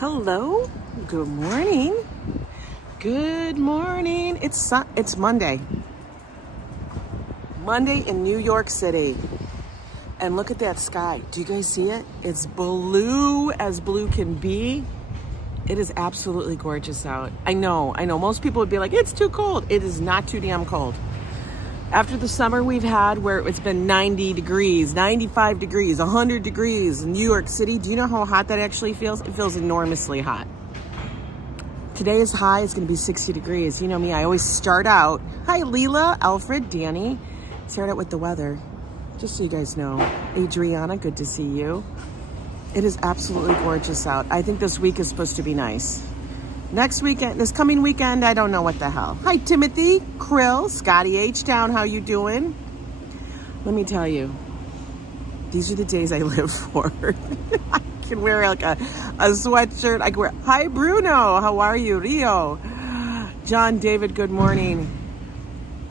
Hello, good morning. Good morning. It's Monday. Monday in New York City. And look at that sky. Do you guys see it? It's blue as blue can be. It is absolutely gorgeous out. I know. Most people would be like, it's too cold. It is not too damn cold. After the summer we've had where it's been 90 degrees, 95 degrees, 100 degrees in New York City, do you know how hot that actually feels? It feels enormously hot. Today's high is going to be 60 degrees. You know me, I always start out, hi Leela, Alfred, Danny, start out with the weather. Just so you guys know. Adriana, good to see you. It is absolutely gorgeous out. I think this week is supposed to be nice. Next weekend, this coming weekend, I don't know what the hell. Hi, Timothy, Krill, Scotty H. Town, how you doing? Let me tell you, these are the days I live for. I can wear like a sweatshirt. I can wear, hi, Bruno, how are you? Rio. John David, good morning.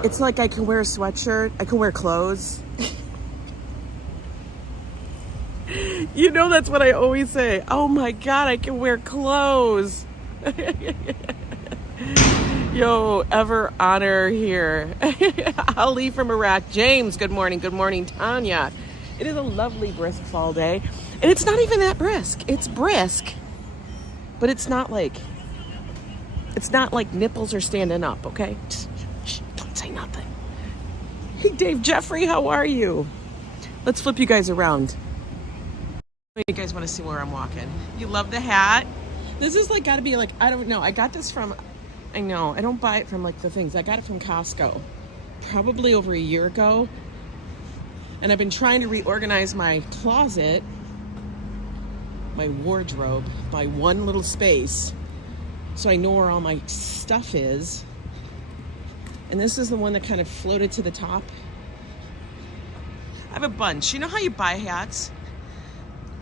It's like I can wear a sweatshirt. I can wear clothes. You know, that's what I always say. Oh my God, I can wear clothes. Yo, ever honor here. Ali from Iraq. James, good morning. Good morning, Tanya. It is a lovely brisk fall day. And it's not even that brisk. It's brisk, but it's not like nipples are standing up, okay? Shh, don't say nothing. Hey, Dave Jeffrey, how are you? Let's flip you guys around. You guys want to see where I'm walking. You love the hat? This is like gotta be like, I don't know. I got this from, I know, I don't buy it from like the things. I got it from Costco probably over a year ago. And I've been trying to reorganize my closet, my wardrobe, by one little space. So I know where all my stuff is. And this is the one that kind of floated to the top. I have a bunch. You know how you buy hats?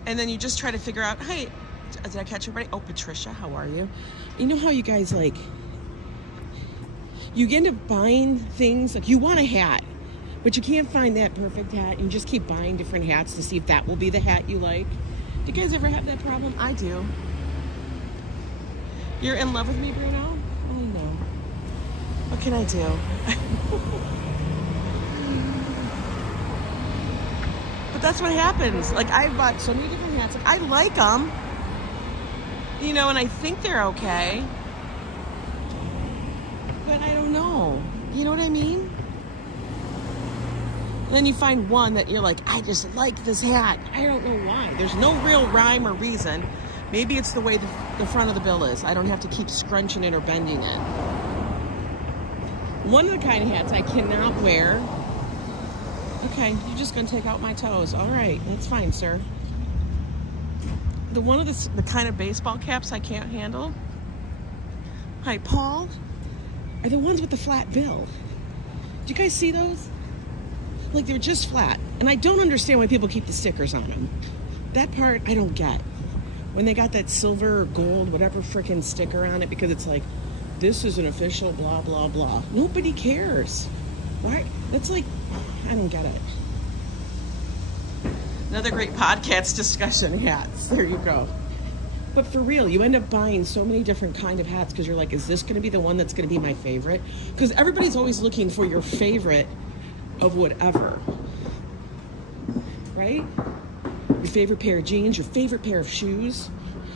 And then you just try to figure out, hey, did I catch everybody? Oh, Patricia, how are you? You know how you guys like, you end up buying things, like you want a hat, but you can't find that perfect hat. You just keep buying different hats to see if that will be the hat you like. Do you guys ever have that problem? I do. You're in love with me, Bruno? I know. What can I do? But that's what happens. Like, I've bought so many different hats. Like, I like them. You know, and I think they're okay. But I don't know. You know what I mean? And then you find one that you're like, I just like this hat. I don't know why. There's no real rhyme or reason. Maybe it's the way the front of the bill is. I don't have to keep scrunching it or bending it. One of the kind of hats I cannot wear. Okay, you're just going to take out my toes. All right, that's fine, sir. One of the kind of baseball caps I can't handle, hi Paul, are the ones with the flat bill. Do you guys see those? Like, they're just flat, and I don't understand why people keep the stickers on them. That part I don't get. When they got that silver or gold, whatever freaking sticker on it, because it's like, this is an official blah blah blah. Nobody cares. Why? That's like, I don't get it. Another great podcast discussion, hats. There you go. But for real, you end up buying so many different kind of hats because you're like, is this going to be the one that's going to be my favorite? Because everybody's always looking for your favorite of whatever. Right? Your favorite pair of jeans, your favorite pair of shoes,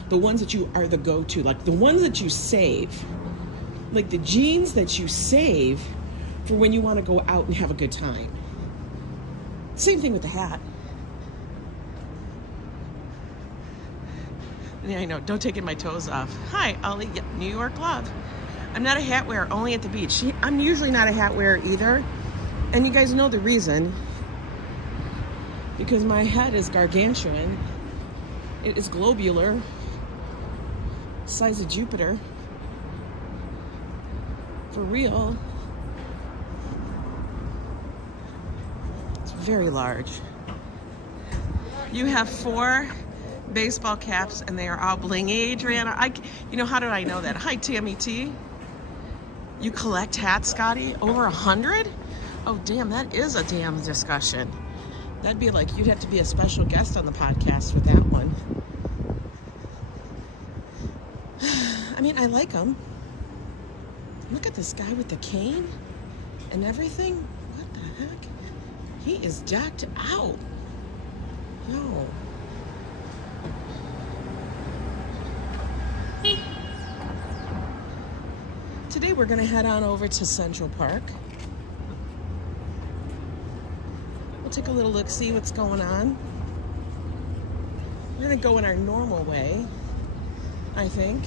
the ones that you are the go-to, like the ones that you save. Like the jeans that you save for when you want to go out and have a good time. Same thing with the hat. Yeah, I know. Don't take my toes off. Hi, Ollie. Yep, New York love. I'm not a hat wearer, only at the beach. I'm usually not a hat wearer either. And you guys know the reason. Because my head is gargantuan. It is globular. Size of Jupiter. For real. It's very large. You have 4 baseball caps and they are all blingy, Adriana. You know, how did I know that? Hi, Tammy T. You collect hats, Scotty? Over 100? Oh, damn, that is a damn discussion. That'd be like, you'd have to be a special guest on the podcast with that one. I mean, I like them. Look at this guy with the cane and everything. What the heck? He is decked out. Yo. Today we're gonna head on over to Central Park. We'll take a little look, see what's going on. We're gonna go in our normal way, I think.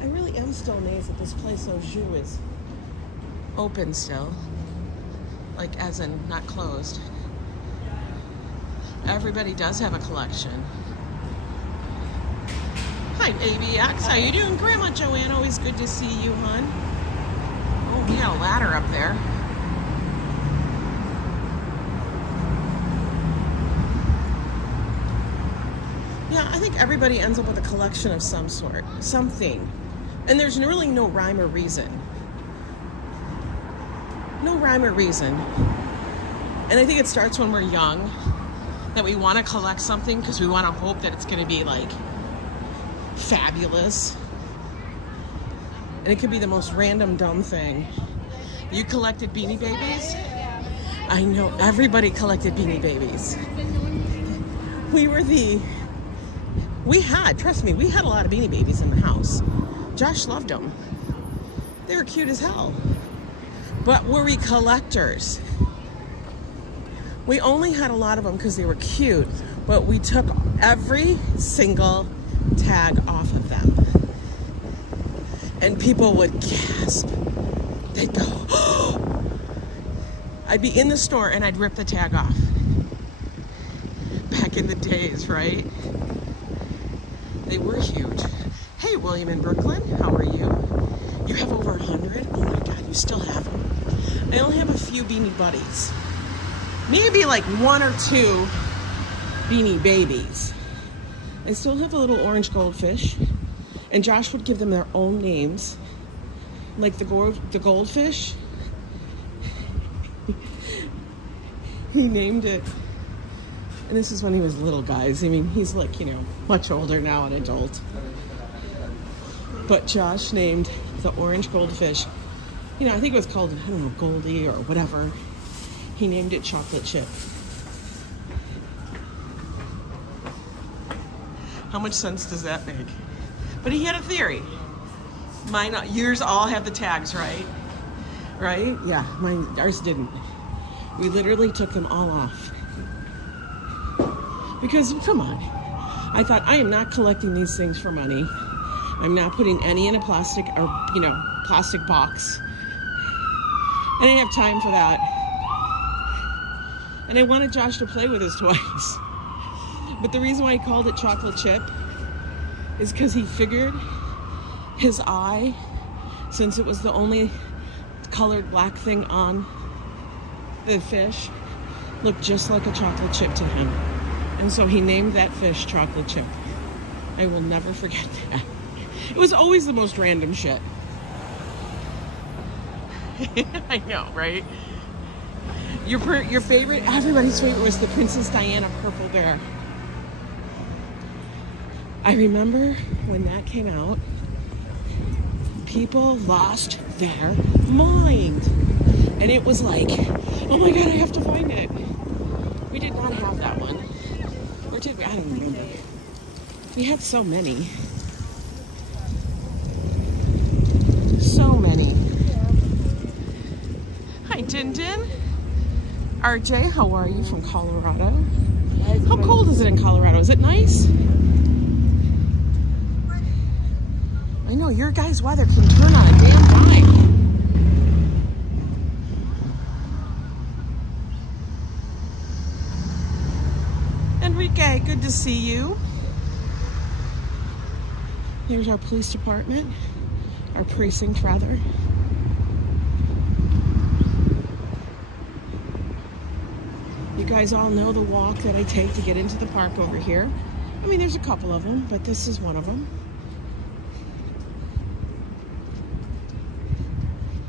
I really am still amazed that this place au jus is open still. Like, as in, not closed. Everybody does have a collection. Hi, ABX. How you doing? Grandma Joanne, always good to see you, hon. Oh, we got a ladder up there. Yeah, I think everybody ends up with a collection of some sort. Something. And there's really no rhyme or reason. No rhyme or reason. And I think it starts when we're young, that we want to collect something because we want to hope that it's going to be like fabulous. And it could be the most random dumb thing. You collected Beanie Babies? I know everybody collected Beanie Babies. Trust me, we had a lot of Beanie Babies in the house. Josh loved them. They were cute as hell. But were we collectors? We only had a lot of them because they were cute, but we took every single tag off of them. And people would gasp. They'd go, oh! I'd be in the store and I'd rip the tag off. Back in the days, right? They were huge. Hey, William in Brooklyn, how are you? You have over 100? Oh my God, you still have them. I only have a few Beanie Buddies. Maybe like 1 or 2 Beanie Babies. I still have a little orange goldfish, and Josh would give them their own names. Like the goldfish, he named it, and this is when he was little, guys. I mean, he's like, much older now, an adult. But Josh named the orange goldfish, I think it was called, I don't know, Goldie or whatever. He named it Chocolate Chip. How much sense does that make? But he had a theory. Yours all have the tags, right? Right? Yeah, ours didn't. We literally took them all off. Because, come on. I thought, I am not collecting these things for money. I'm not putting any in a plastic box. I didn't have time for that. And I wanted Josh to play with his toys. But the reason why he called it Chocolate Chip is because he figured his eye, since it was the only colored black thing on the fish, looked just like a chocolate chip to him. And so he named that fish Chocolate Chip. I will never forget that. It was always the most random shit. I know, right? Your favorite, everybody's favorite was the Princess Diana Purple Bear. I remember when that came out, people lost their mind. And it was like, oh my God, I have to find it. We did not have that one. Or did we? I don't remember. We had so many. So many. Hi, Din Din. RJ, how are you from Colorado? How cold is it in Colorado? Is it nice? I know, your guys' weather can turn on a damn dime. Enrique, good to see you. Here's our police department, our precinct rather. You guys all know the walk that I take to get into the park over here. I mean, there's a couple of them, but this is one of them.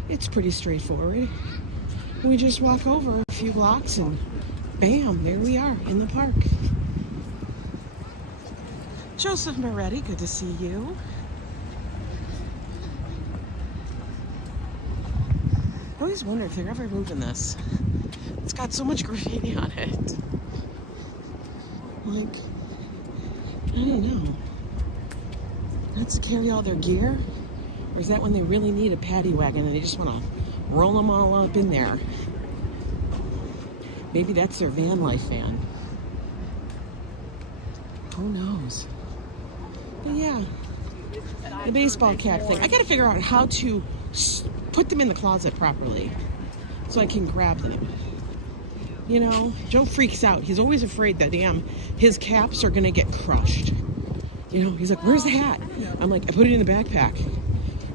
It's pretty straightforward. We just walk over a few blocks and bam, there we are in the park. Joseph Moretti, good to see you. I always wonder if they're ever moving this. It's got so much graffiti on it. Like, I don't know. That's to carry all their gear? Or is that when they really need a paddy wagon and they just want to roll them all up in there? Maybe that's their van life van. Who knows? But yeah, the baseball cap thing. I gotta figure out how to put them in the closet properly so I can grab them. You know, Joe freaks out. He's always afraid that his caps are gonna get crushed. You know, he's like, where's the hat? I'm like, I put it in the backpack.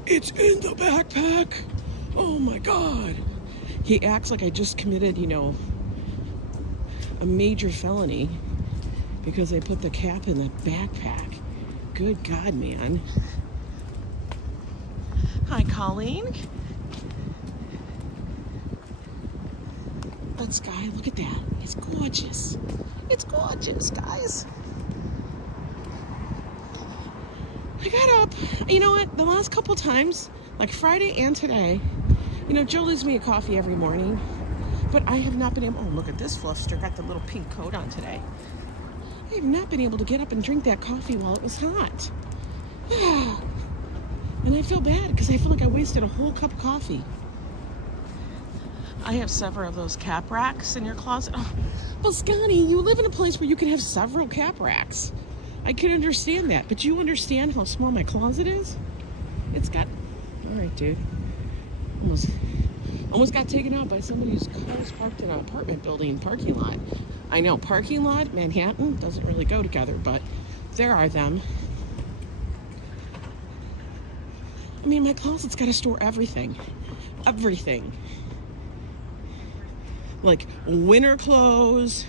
It's in the backpack. Oh my God. He acts like I just committed, you know, a major felony because I put the cap in the backpack. Good God, man. Hi, Colleen. That sky, look at that. It's gorgeous. It's gorgeous, guys. I got up, you know what, the last couple times, like Friday and today, you know, Joe leaves me a coffee every morning, but I have not been able, oh, look at this fluffster, got the little pink coat on today. I have not been able to get up and drink that coffee while it was hot. And I feel bad because I feel like I wasted a whole cup of coffee. I have several of those cap racks in your closet. Oh, well, Scotty, you live in a place where you can have several cap racks. I can understand that, but you understand how small my closet is? It's got, all right, dude. Almost got taken out by somebody whose car was parked in an apartment building parking lot. I know, parking lot, Manhattan, doesn't really go together, but there are them. I mean, my closet's got to store everything. Everything. Like winter clothes,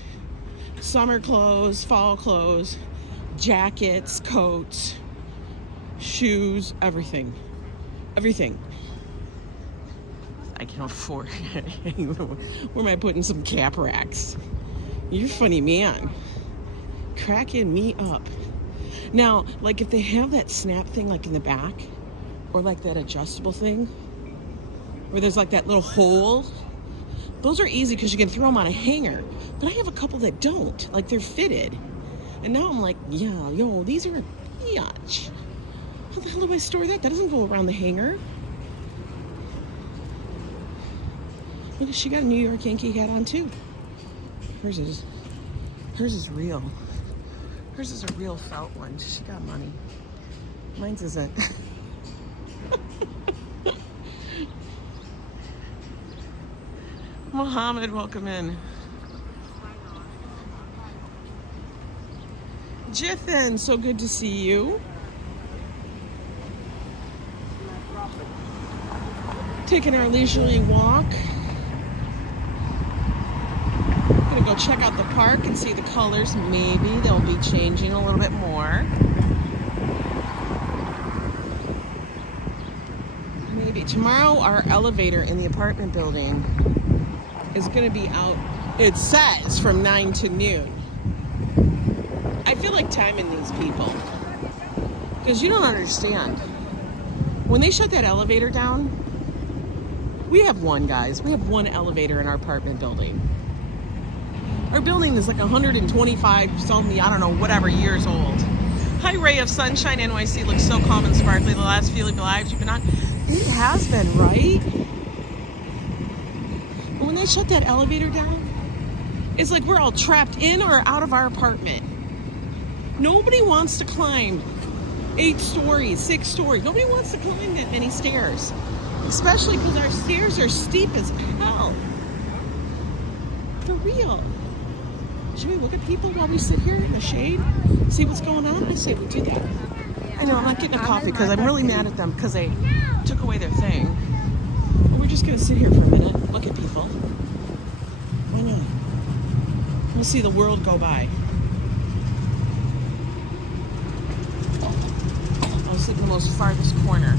summer clothes, fall clothes, jackets, coats, shoes, everything. Everything. I can afford it. Where am I putting some cap racks? You're a funny man. Cracking me up. Now, like if they have that snap thing like in the back, or like that adjustable thing, where there's like that little hole, those are easy because you can throw them on a hanger. But I have a couple that don't. Like they're fitted. And now I'm like, yeah, yo, these are yuck. How the hell do I store that? That doesn't go around the hanger. Look, she got a New York Yankee hat on too. Hers is real. Hers is a real felt one. She got money. Mine's isn't. Mohammed, welcome in. Jithan, so good to see you. Taking our leisurely walk. Gonna go check out the park and see the colors. Maybe they'll be changing a little bit more. Maybe tomorrow our elevator in the apartment building is gonna be out, it says, from 9 to noon. I feel like timing these people, because you don't understand. When they shut that elevator down, we have one, guys. We have one elevator in our apartment building. Our building is like 125 something, I don't know, whatever, years old. Hi, Ray of Sunshine. NYC looks so calm and sparkly the last few lives you've been on. It has been, right? But when they shut that elevator down, it's like we're all trapped in or out of our apartment. Nobody wants to climb 8 stories, 6 stories. Nobody wants to climb that many stairs. Especially because our stairs are steep as hell. For real. Should we look at people while we sit here in the shade? See what's going on? I say we do that. I know, I'm not getting a coffee because I'm really mad at them because they took away their thing. But we're just going to sit here for a minute, look at people. Why not? We'll see the world go by. I'll sit in the most farthest corner.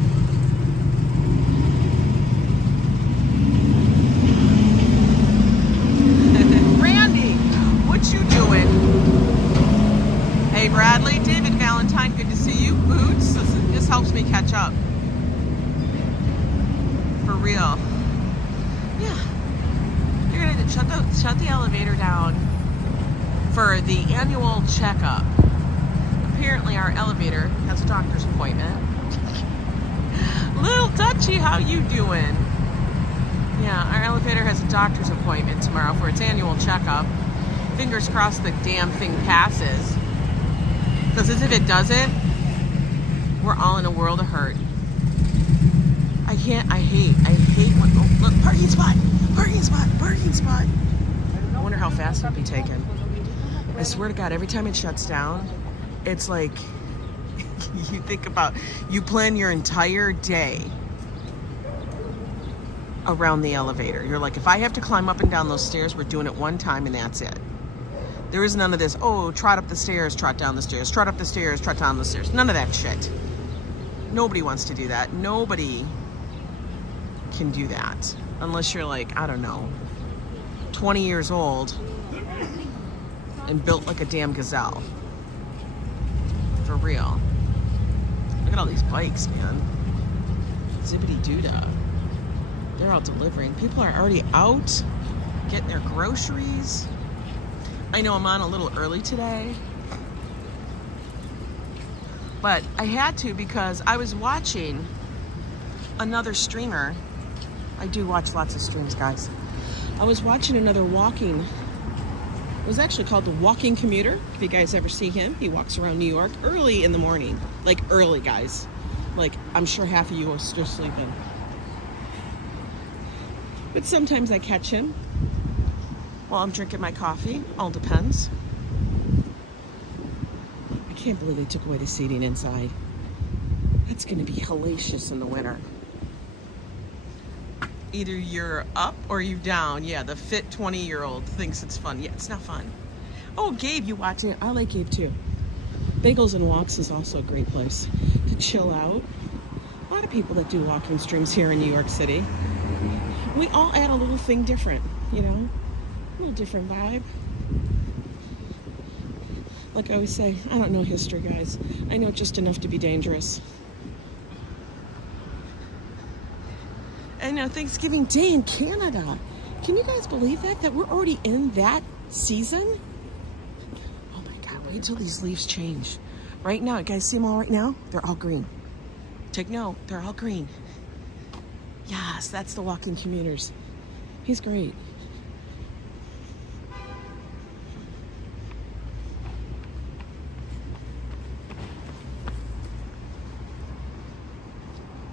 Randy, what you doing? Hey, Bradley, David Valentine, good to see you. Boots, this helps me catch up. For real. Yeah. You're gonna shut the elevator down for the annual checkup. Apparently our elevator has a doctor's appointment. Little Dutchy, how you doing? Yeah, our elevator has a doctor's appointment tomorrow for its annual checkup. Fingers crossed the damn thing passes. Because as if it doesn't, we're all in a world of hurt. I hate when, oh, look, parking spot. I wonder how fast it'll be taken. I swear to God, every time it shuts down, it's like, you think about, you plan your entire day around the elevator. You're like, if I have to climb up and down those stairs, we're doing it one time and that's it. There is none of this, oh, trot up the stairs, trot down the stairs, trot up the stairs, trot down the stairs. None of that shit. Nobody wants to do that. Nobody can do that. Unless you're like, I don't know, 20 years old and built like a damn gazelle. For real. Look at all these bikes, man. Zippity doodah. They're out delivering. People are already out getting their groceries. I know I'm on a little early today, but I had to because I was watching another streamer. I do watch lots of streams, guys. I was watching another walking, it was actually called the Walking Commuter. If you guys ever see him, he walks around New York early in the morning. Like early, guys. Like, I'm sure half of you are still sleeping. But sometimes I catch him while I'm drinking my coffee. All depends. I can't believe they took away the seating inside. That's going to be hellacious in the winter. Either you're up or you're down. Yeah, the fit 20-year-old thinks it's fun. Yeah, it's not fun. Oh, Gabe, you watching it? I like Gabe too. Bagels and Walks is also a great place to chill out. A lot of people that do walking streams here in New York City. We all add a little thing different, you know? A little different vibe. Like I always say, I don't know history, guys. I know just enough to be dangerous. And Thanksgiving Day in Canada. Can you guys believe that? That we're already in that season? Oh my God, wait till these leaves change. Right now, you guys see them all right now? They're all green. Take note, they're all green. Yes, that's the Walking Commuters. He's great.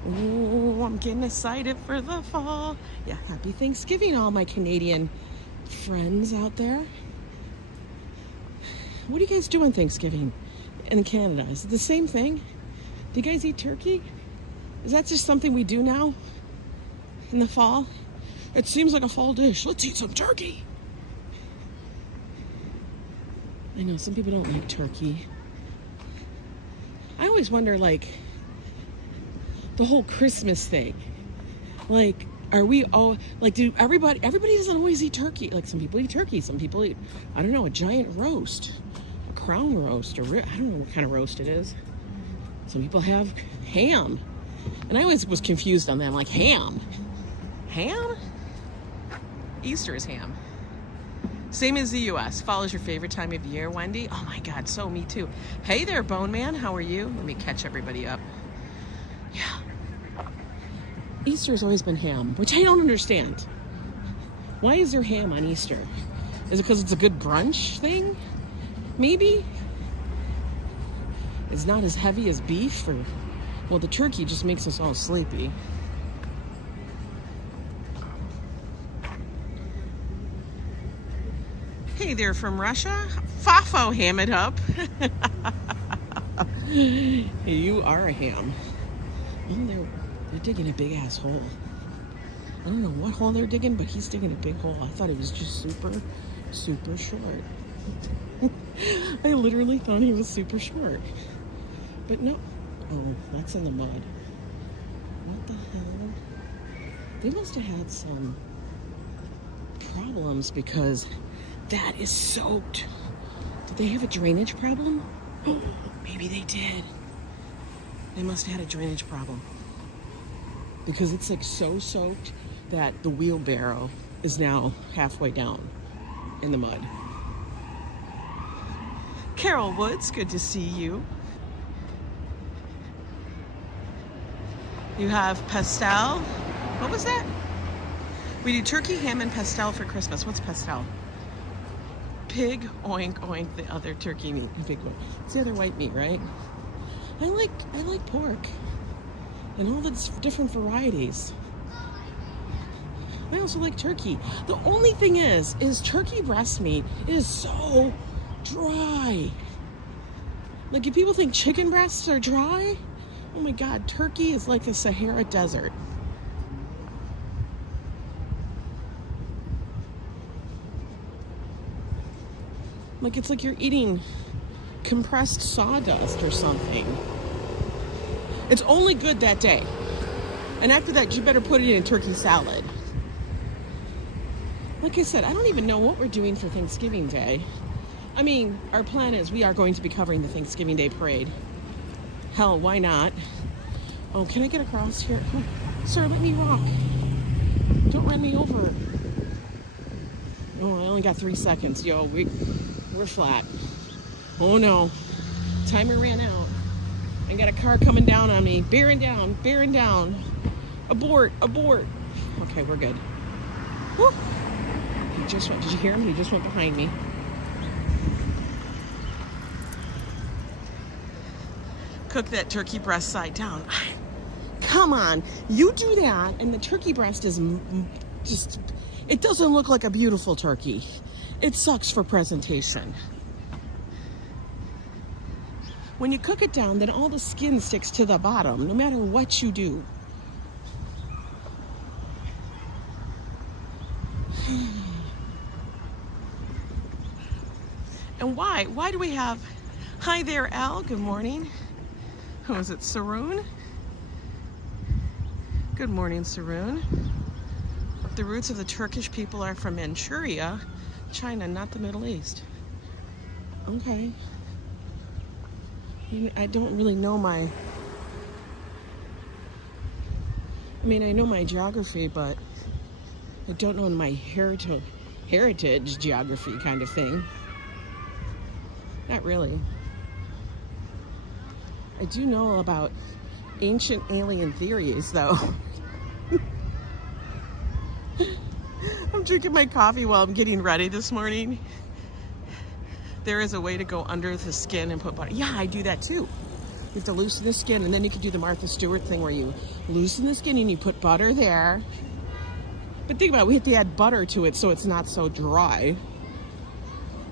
Oh, I'm getting excited for the fall. Yeah, happy Thanksgiving, all my Canadian friends out there. What do you guys do on Thanksgiving in Canada? Is it the same thing? Do you guys eat turkey? Is that just something we do now in the fall? It seems like a fall dish. Let's eat some turkey. I know some people don't like turkey. I always wonder, like, the whole Christmas thing. Like, are we all, like, do everybody doesn't always eat turkey. Like, some people eat turkey, some people eat, I don't know, a giant roast, a crown roast, or I don't know what kind of roast it is. Some people have ham. And I always was confused on that. I'm like, ham? Ham? Easter is ham. Same as the U.S. Fall is your favorite time of year, Wendy? Oh my God, so me too. Hey there, Bone Man, how are you? Let me catch everybody up. Yeah. Easter has always been ham, which I don't understand. Why is there ham on Easter? Is it because it's a good brunch thing? Maybe? It's not as heavy as beef, or, well, the turkey just makes us all sleepy. Hey there from Russia. Fafo, ham it up. You are a ham. Oh, they're digging a big ass hole. I don't know what hole they're digging, but he's digging a big hole. I thought it was just super, super short. I literally thought he was super short. But no. Oh, that's in the mud. What the hell? They must have had some problems because that is soaked. Did they have a drainage problem? Maybe they did. They must have had a drainage problem. Because it's like so soaked that the wheelbarrow is now halfway down in the mud. Carol Woods, good to see you. You have pastel. What was that? We do turkey, ham, and pastel for Christmas. What's pastel? Pig, oink, oink, the other turkey meat. Big one. It's the other white meat, right? I like pork and all the different varieties. I also like turkey. The only thing is turkey breast meat is so dry. Like, if people think chicken breasts are dry, oh my God, turkey is like the Sahara Desert. Like, it's like you're eating compressed sawdust or something. It's only good that day. And after that, you better put it in a turkey salad. Like I said, I don't even know what we're doing for Thanksgiving Day. I mean, our plan is we are going to be covering the Thanksgiving Day parade. Hell, why not? Oh, can I get across here? Oh, sir, let me walk. Don't run me over. Oh, I only got 3 seconds. Yo, we're flat. Oh no, timer ran out. I got a car coming down on me. Bearing down, bearing down. Abort, abort. Okay, we're good. Woo. He just went, did you hear him? He just went behind me. Cook that turkey breast side down. Come on, you do that and the turkey breast is just, it doesn't look like a beautiful turkey. It sucks for presentation. When you cook it down, then all the skin sticks to the bottom, no matter what you do. And why? Why do we have... Hi there, Al. Good morning. Who is it, Saroon? Good morning, Saroon. The roots of the Turkish people are from Manchuria, China, not the Middle East. Okay. I don't really know my... I mean, I know my geography, but I don't know my heritage geography kind of thing. Not really. I do know about ancient alien theories, though. I'm drinking my coffee while I'm getting ready this morning. There is a way to go under the skin and put butter. Yeah, I do that too. You have to loosen the skin, and then you can do the Martha Stewart thing where you loosen the skin and you put butter there. But think about it, we have to add butter to it so it's not so dry.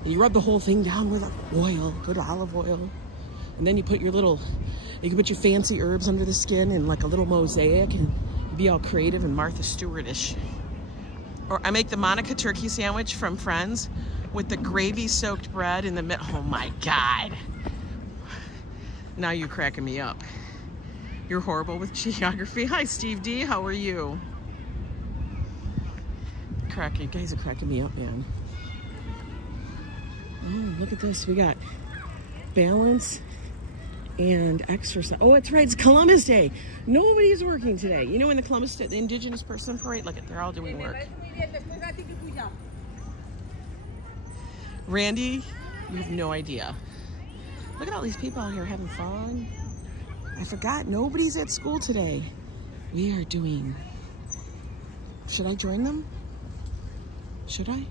And you rub the whole thing down with oil, good olive oil. And then you put your little, you can put your fancy herbs under the skin and like a little mosaic and be all creative and Martha Stewart-ish. Or I make the Monica turkey sandwich from Friends with the gravy-soaked bread in the middle. Oh my God. Now you're cracking me up. You're horrible with geography. Hi, Steve D. How are you? You guys are cracking me up, man. Oh, look at this. We got balance and exercise. Oh, that's right. It's Columbus Day. Nobody's working today. You know, when the Columbus Day, the Indigenous Person Parade, look at, they're all doing work. Randy, you have no idea. Look at all these people out here having fun. I forgot, nobody's at school today. We are doing... Should I join them? Should I?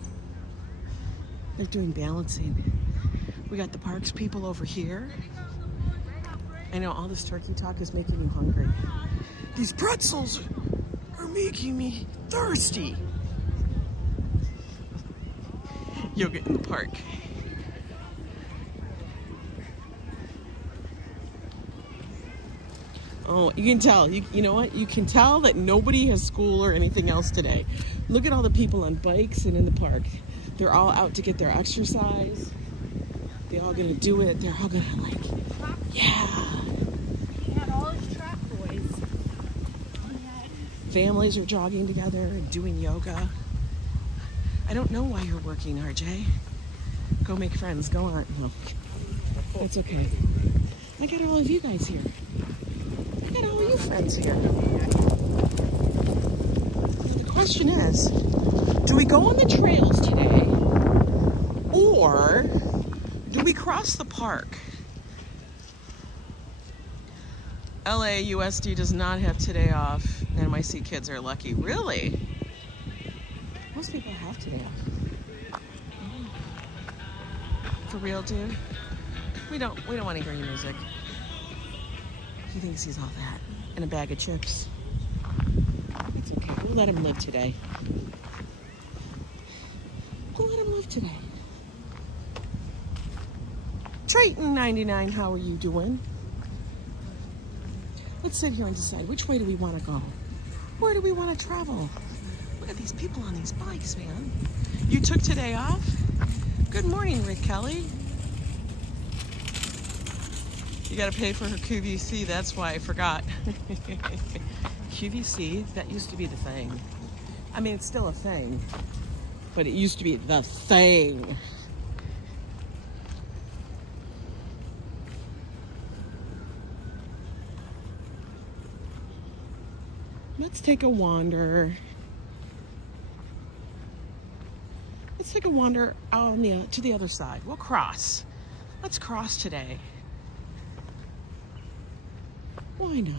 They're doing balancing. We got the parks people over here. I know all this turkey talk is making you hungry. These pretzels are making me thirsty. Yoga in the park. Oh, you can tell. You know what? You can tell that nobody has school or anything else today. Look at all the people on bikes and in the park. They're all out to get their exercise. They're all gonna do it. They're all gonna like, yeah. He had all his track boys. Families are jogging together and doing yoga. I don't know why you're working, RJ. Go make friends. Go on. No. That's okay. I got all of you guys here. I got all you friends here. The question is, do we go on the trails today or do we cross the park? LAUSD does not have today off. NYC kids are lucky. Really? Most people have today off. For real, dude? We don't want to hear your music. He thinks he's all that. And a bag of chips. It's okay. We'll let him live today. We'll let him live today. Trayton 99, how are you doing? Let's sit here and decide which way do we want to go? Where do we want to travel? Look at these people on these bikes, man. You took today off? Good morning, Rick Kelly. You got to pay for her QVC, that's why I forgot. QVC, that used to be the thing. I mean, it's still a thing, but it used to be the thing. Let's take a wander. Let's take a wander out on to the other side. We'll cross. Let's cross today. Why not?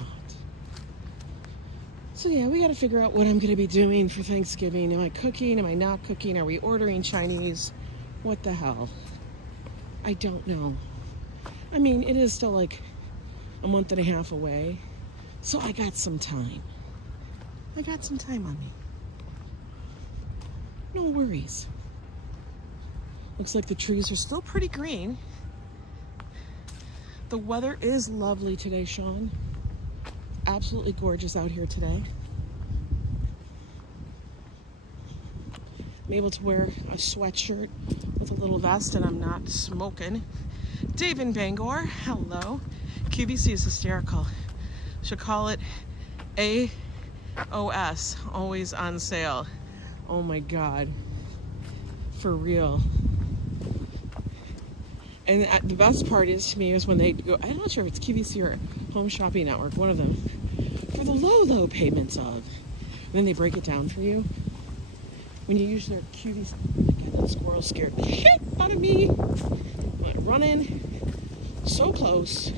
So yeah, we got to figure out what I'm going to be doing for Thanksgiving. Am I cooking? Am I not cooking? Are we ordering Chinese? What the hell? I don't know. I mean, it is still like a month and a half away. So I got some time. I got some time on me. No worries. Looks like the trees are still pretty green. The weather is lovely today, Sean. Absolutely gorgeous out here today. I'm able to wear a sweatshirt with a little vest and I'm not smoking. Dave in Bangor, hello. QVC is hysterical. Should call it AOS, always on sale. Oh my God, for real. And the best part is to me is when they go, I'm not sure if it's QVC or Home Shopping Network, one of them, for the low payments of. And then they break it down for you. When you use their QVC, oh my God, that squirrel scared the shit out of me. Went running so close.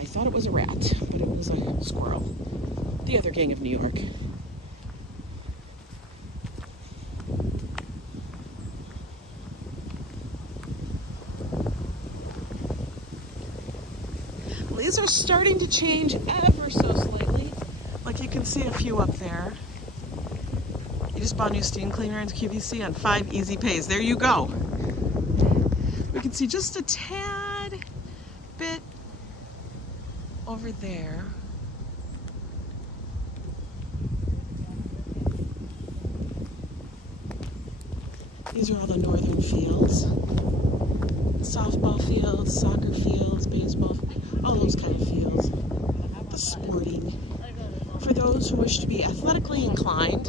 I thought it was a rat, but it was a squirrel. The other gang of New York. These are starting to change ever so slightly. Like you can see a few up there. You just bought a new steam cleaner and QVC on 5 easy pays. There you go. We can see just a tad bit over there. These are all the northern fields. Softball fields, soccer fields, baseball, all those kind of fields. The sporting. For those who wish to be athletically inclined,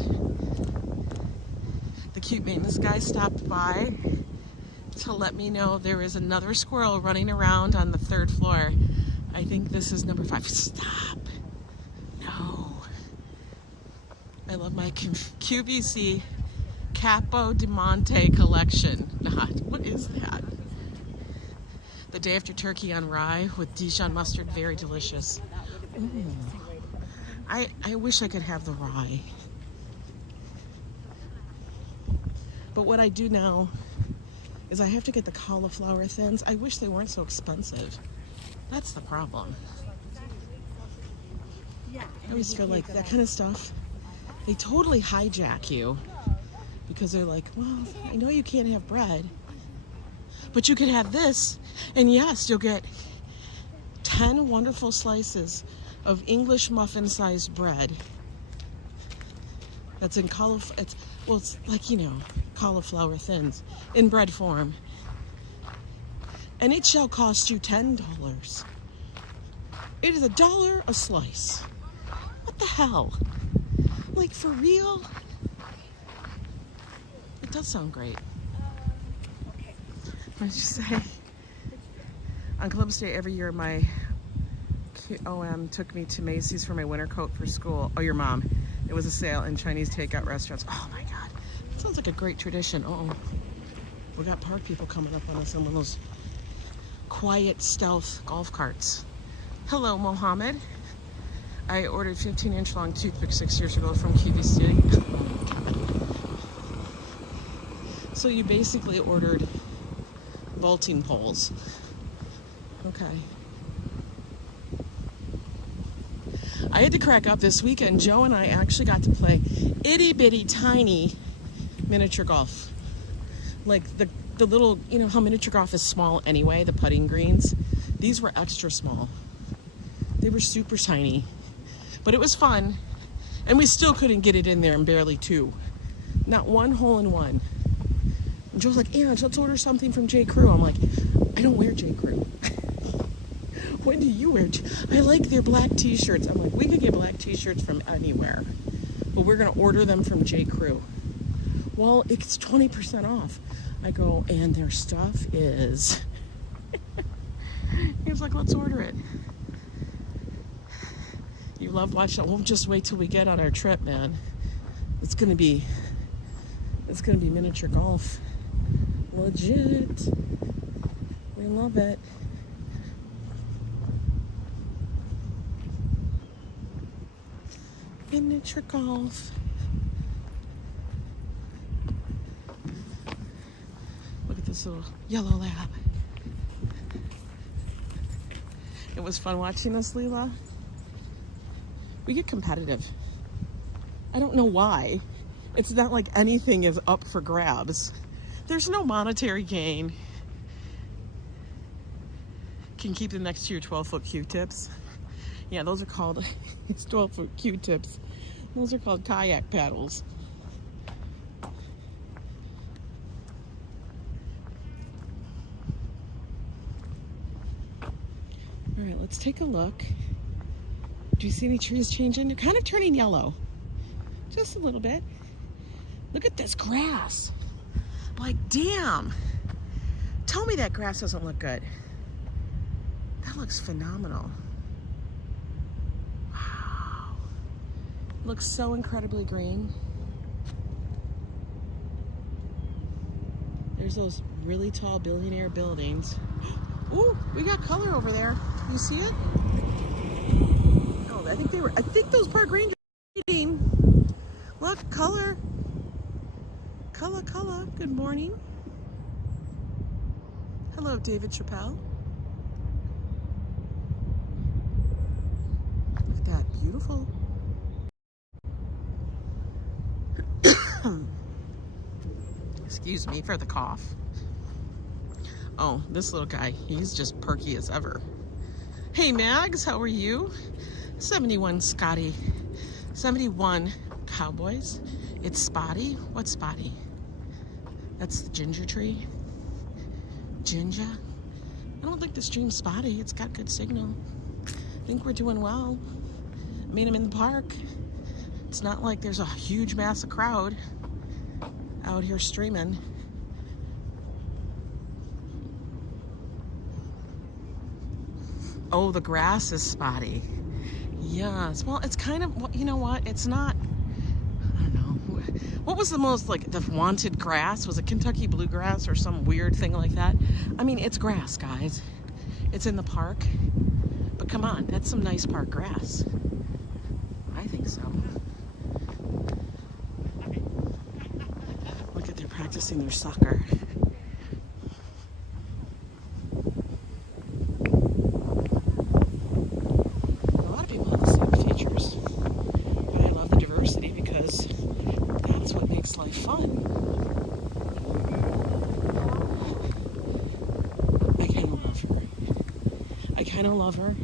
the cute maintenance guy stopped by to let me know there is another squirrel running around on the 3rd floor. I think this is number 5. Stop. No. I love my QVC Capo di Monte collection. What is that? The day after turkey on rye with Dijon mustard, very delicious. Ooh. I wish I could have the rye. But what I do now is I have to get the cauliflower thins. I wish they weren't so expensive. That's the problem. I always feel like that kind of stuff, they totally hijack you because they're like, well, I know you can't have bread, but you could have this, and yes, you'll get 10 wonderful slices of English muffin-sized bread. That's in cauliflower. It's like, you know, cauliflower thins in bread form, and it shall cost you $10. It is $1 a slice. What the hell? Like, for real? It does sound great. What did you say? On Columbus Day every year, my OM took me to Macy's for my winter coat for school. Oh, your mom. It was a sale in Chinese takeout restaurants. Oh my God. That sounds like a great tradition. Uh-oh. We got park people coming up on us on one of those quiet stealth golf carts. Hello, Mohammed. I ordered 15-inch long toothpicks 6 years ago from QVC. So you basically ordered vaulting poles. Okay. I had to crack up this weekend. Joe and I actually got to play itty bitty tiny miniature golf. Like the little, you know how miniature golf is small anyway, the putting greens? These were extra small. They were super tiny. But it was fun. And we still couldn't get it in there, and barely two. Not one hole in one. And Joe's like, Ange, let's order something from J. Crew. I'm like, I don't wear J. Crew. When do you wear? I like their black t-shirts. I'm like, we could get black t-shirts from anywhere, but we're gonna order them from J. Crew. Well, it's 20% off. I go, and their stuff is. He was like, let's order it. You love watching it. We'll just wait till we get on our trip, man. It's gonna be miniature golf. Legit. We love it. Miniature golf. Look at this little yellow lab. It was fun watching us, Leela. We get competitive. I don't know why. It's not like anything is up for grabs. There's no monetary gain. Can keep them next to your 12-foot Q-tips. Yeah, those are called, it's 12-foot Q-tips. Those are called kayak paddles. All right, let's take a look. Do you see any trees changing? They're kind of turning yellow. Just a little bit. Look at this grass. Like, damn. Tell me that grass doesn't look good. That looks phenomenal. Wow. Looks so incredibly green. There's those really tall billionaire buildings. Ooh, we got color over there. You see it? Oh, I think those park rangers are eating. Look, color. Color. Good morning. Hello, David Chappelle. Look at that, beautiful. Excuse me for the cough. Oh, this little guy, he's just perky as ever. Hey, Mags, how are you? 71 Scotty. 71 Cowboys. It's Spotty. What's Spotty? That's the ginger tree. Ginger. I don't think the stream's spotty. It's got good signal. I think we're doing well. Made him in the park. It's not like there's a huge massive crowd out here streaming. Oh, the grass is spotty. Yes. Well, it's kind of, you know what? It's not, I don't know. What was the most, like, the wanted grass? Was it Kentucky bluegrass or some weird thing like that? I mean, it's grass, guys. It's in the park. But come on, that's some nice park grass. I think so. Look at, they're practicing their soccer. Love her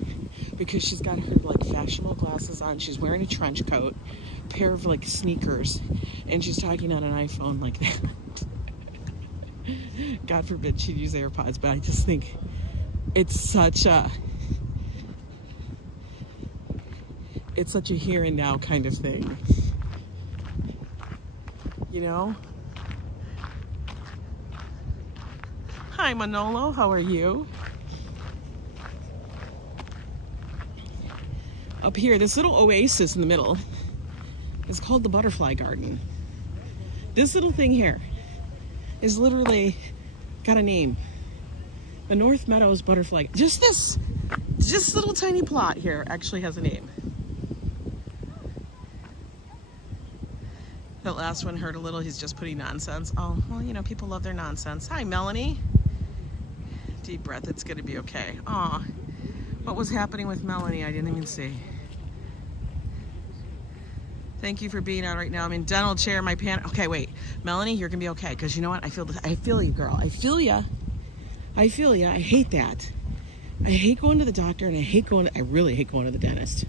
because she's got her like fashionable glasses on. She's wearing a trench coat, a pair of like sneakers, and she's talking on an iPhone like that. God forbid she'd use AirPods, but I just think it's such a here and now kind of thing, you know? Hi Manolo, how are you? Up here, this little oasis in the middle is called the Butterfly Garden. This little thing here is literally got a name. The North Meadows Butterfly. Just this little tiny plot here actually has a name. That last one hurt a little. He's just putting nonsense. Oh, well, you know, people love their nonsense. Hi, Melanie. Deep breath. It's going to be okay. Aw. What was happening with Melanie? I didn't even see. Thank you for being on right now. I'm in dental chair. My pan. Okay, wait. Melanie, you're going to be okay. Because you know what? I feel you, girl. I feel ya. I feel ya. I hate that. I hate going to the doctor, and I really hate going to the dentist.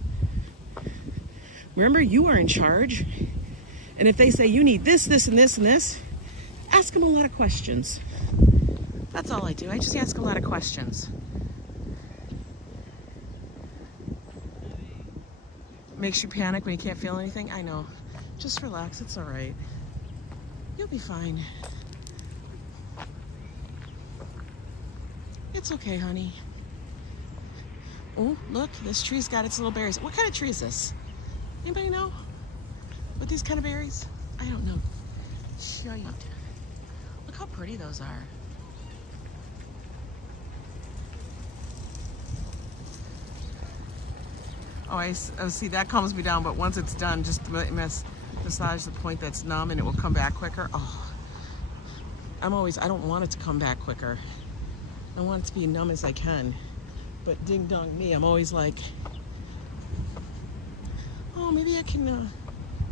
Remember, you are in charge. And if they say you need this, this, and this, and this, ask them a lot of questions. That's all I do. I just ask a lot of questions. Makes you panic when you can't feel anything? I know. Just relax. It's all right. You'll be fine. It's okay, honey. Oh, look. This tree's got its little berries. What kind of tree is this? Anybody know? With these kind of berries? I don't know. Show you. Look how pretty those are. Oh, I see, that calms me down, but once it's done, just massage the point that's numb and it will come back quicker. Oh, I don't want it to come back quicker. I want it to be numb as I can. But ding dong me, I'm always like, oh, maybe I can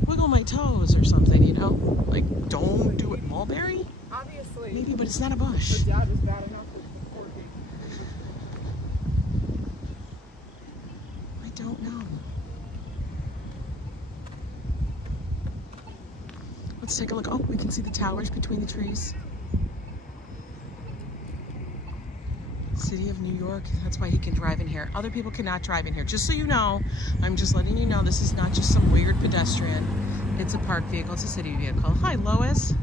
wiggle my toes or something, you know? Like, don't do it. Mulberry? Obviously. Maybe, but it's not a bush. Her dad is bad enough with working. I don't know. Let's take a look. Oh, we can see the towers between the trees. City of New York. That's why he can drive in here. Other people cannot drive in here. Just so you know, I'm just letting you know this is not just some weird pedestrian. It's a park vehicle. It's a city vehicle. Hi, Lois.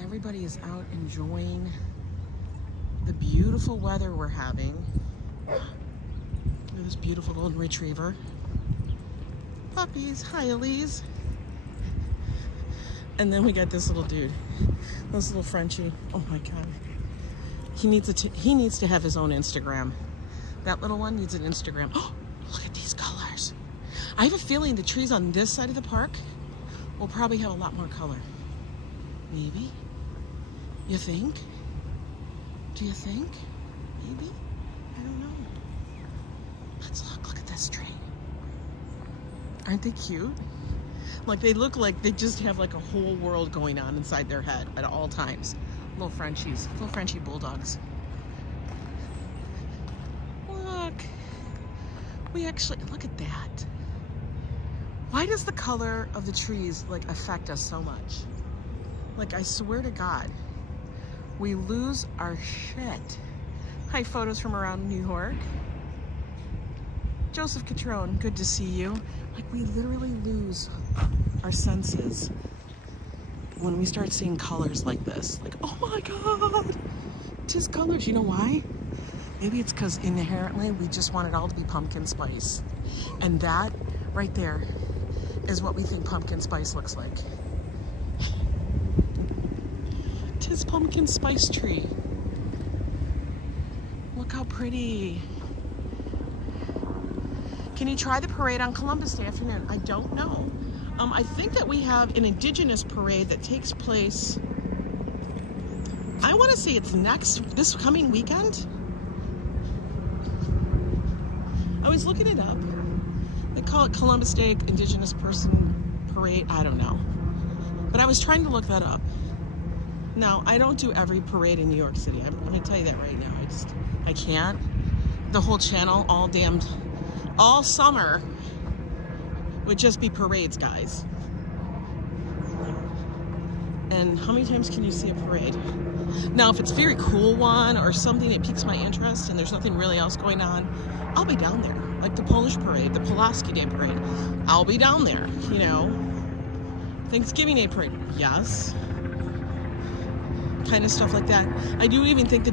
Everybody is out enjoying the beautiful weather we're having. Look at this beautiful golden retriever. Puppies. Hi, Elise. And then we got this little dude, this little Frenchie. Oh my God, he needs to have his own Instagram. That little one needs an Instagram. Oh, look at these colors. I have a feeling the trees on this side of the park will probably have a lot more color. Maybe. You think? Do you think? Maybe. I don't know. Let's look. Look at this tree. Aren't they cute? Like, they look like they just have like a whole world going on inside their head at all times. Little Frenchies, little Frenchie bulldogs. Look, we actually, look at that. Why does the color of the trees like affect us so much? Like, I swear to God, we lose our shit. Hi, photos from around New York. Joseph Catrone, good to see you. Like, we literally lose our senses when we start seeing colors like this. Like, oh my God, just colors. You know why? Maybe it's because inherently we just want it all to be pumpkin spice. And that right there is what we think pumpkin spice looks like. Tis pumpkin spice tree. Look how pretty. Can you try the parade on Columbus Day afternoon? I don't know. I think that we have an Indigenous parade that takes place, I want to say it's this coming weekend. I was looking it up. They call it Columbus Day Indigenous Person Parade. I don't know. But I was trying to look that up. Now, I don't do every parade in New York City. Let me tell you that right now. I can't. The whole channel, all summer would just be parades, guys. And how many times can you see a parade? Now, if it's a very cool one or something that piques my interest and there's nothing really else going on, I'll be down there. Like the Polish parade, the Pulaski Day parade. I'll be down there, you know. Thanksgiving Day parade, yes. Kind of stuff like that. I do even think the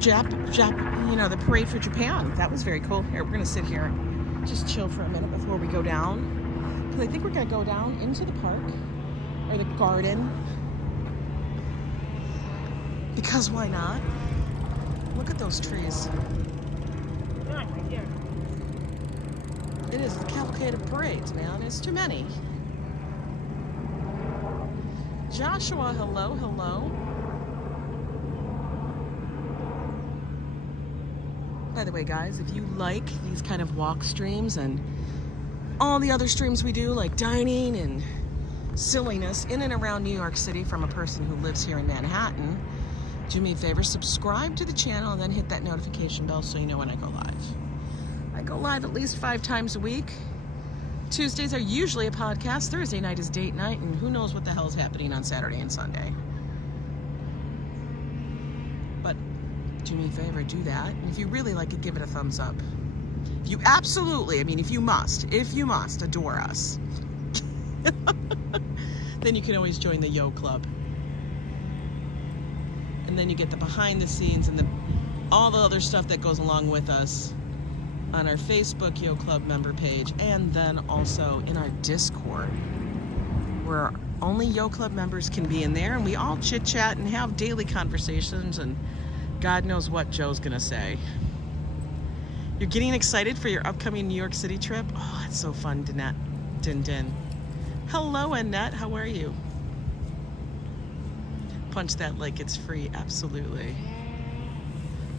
know, the parade for Japan. That was very cool. Here, we're gonna sit here, just chill for a minute before we go down. Because I think we're gonna go down into the park or the garden. Because why not? Look at those trees. It is the cavalcade of parades, man. It's too many. Joshua, hello, hello. By the way, guys, if you like these kind of walk streams and all the other streams we do, like dining and silliness in and around New York City from a person who lives here in Manhattan, do me a favor, subscribe to the channel and then hit that notification bell so you know when I go live. I go live at least 5 times a week. Tuesdays are usually a podcast. Thursday night is date night, and who knows what the hell's happening on Saturday and Sunday. But do me a favor, do that. And if you really like it, give it a thumbs up. If you absolutely, I mean, if you must adore us, then you can always join the Yo Club. And then you get the behind the scenes and all the other stuff that goes along with us on our Facebook Yo Club member page, and then also in our Discord, where only Yo Club members can be in there, and we all chit chat and have daily conversations, and God knows what Joe's gonna say. You're getting excited for your upcoming New York City trip? Oh, it's so fun, Danette. Din. Hello, Annette, how are you? Punch that like it's free, absolutely.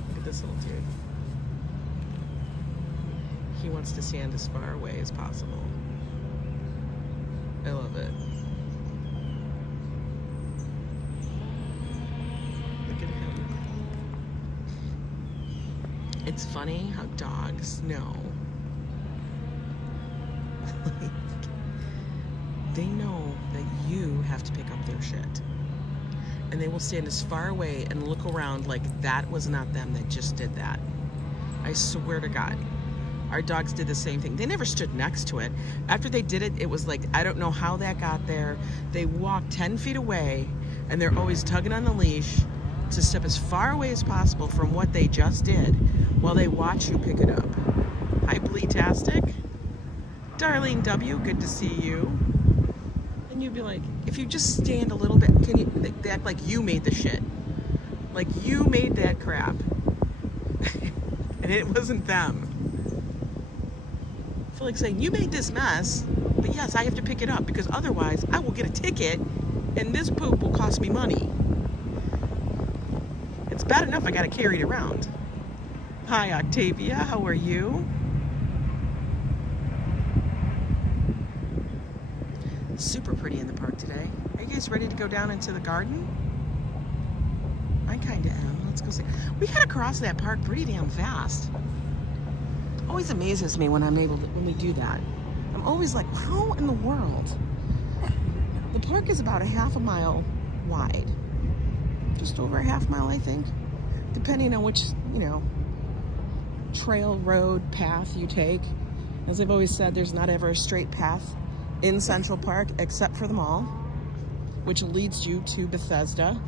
Look at this little dude. He wants to stand as far away as possible. I love it. Look at him. It's funny how dogs know. Like, they know that you have to pick up their shit. And they will stand as far away and look around like that was not them that just did that. I swear to God. Our dogs did the same thing. They never stood next to it. After they did it, it was like, I don't know how that got there. They walked 10 feet away, and they're always tugging on the leash to step as far away as possible from what they just did while they watch you pick it up. Hi, Bleetastic. Darlene W., good to see you. And you'd be like, if you just stand a little bit, can you act like you made the shit? Like you made that crap. And it wasn't them. I feel like saying, you made this mess, but yes, I have to pick it up because otherwise I will get a ticket and this poop will cost me money. It's bad enough I gotta carry it around. Hi, Octavia, how are you? Super pretty in the park today. Are you guys ready to go down into the garden? I kinda am. Let's go see. We gotta cross that park pretty damn fast. Always amazes me when when we do that. I'm always like, how in the world? The park is about a half a mile wide. Just over a half mile, I think. Depending on which, trail, road, path you take. As I've always said, there's not ever a straight path in Central Park except for the mall, which leads you to Bethesda.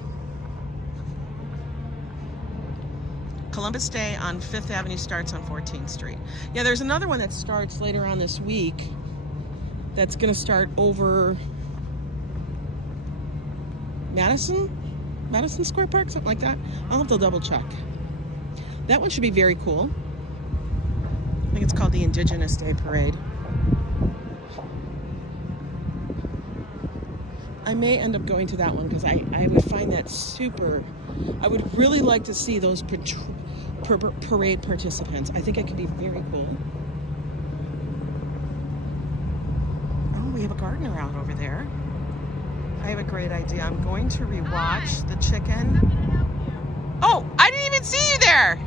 Columbus Day on 5th Avenue starts on 14th Street. Yeah, there's another one that starts later on this week that's going to start over Madison Square Park, something like that. I'll have to double check. That one should be very cool. I think it's called the Indigenous Day Parade. I may end up going to that one because I would find that super. I would really like to see those parade participants. I think it could be very cool. Oh, we have a gardener out over there. I have a great idea. I'm going to rewatch The Chicken. Oh, I didn't even see you there.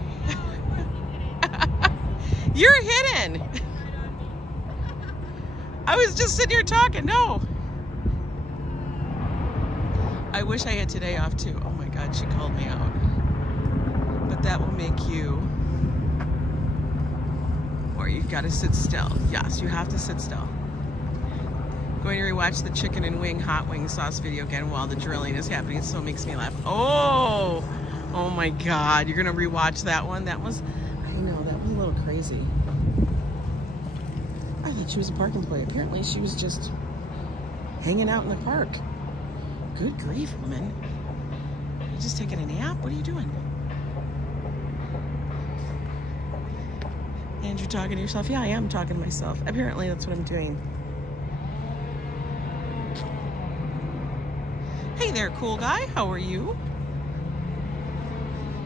You're hidden. I was just sitting here talking. No. I wish I had today off too. Oh my God, she called me out. But that will make you, or you gotta sit still. Yes, you have to sit still. Going to rewatch the chicken and wing hot wing sauce video again while the drilling is happening. It still makes me laugh. Oh, Oh my God, you're gonna rewatch that one? That was, I know, that was a little crazy. I thought she was a park employee. Apparently she was just hanging out in the park. Good grief, woman. You just taking a nap? What are you doing? And you're talking to yourself? Yeah, I am talking to myself. Apparently that's what I'm doing. Hey there, cool guy. How are you?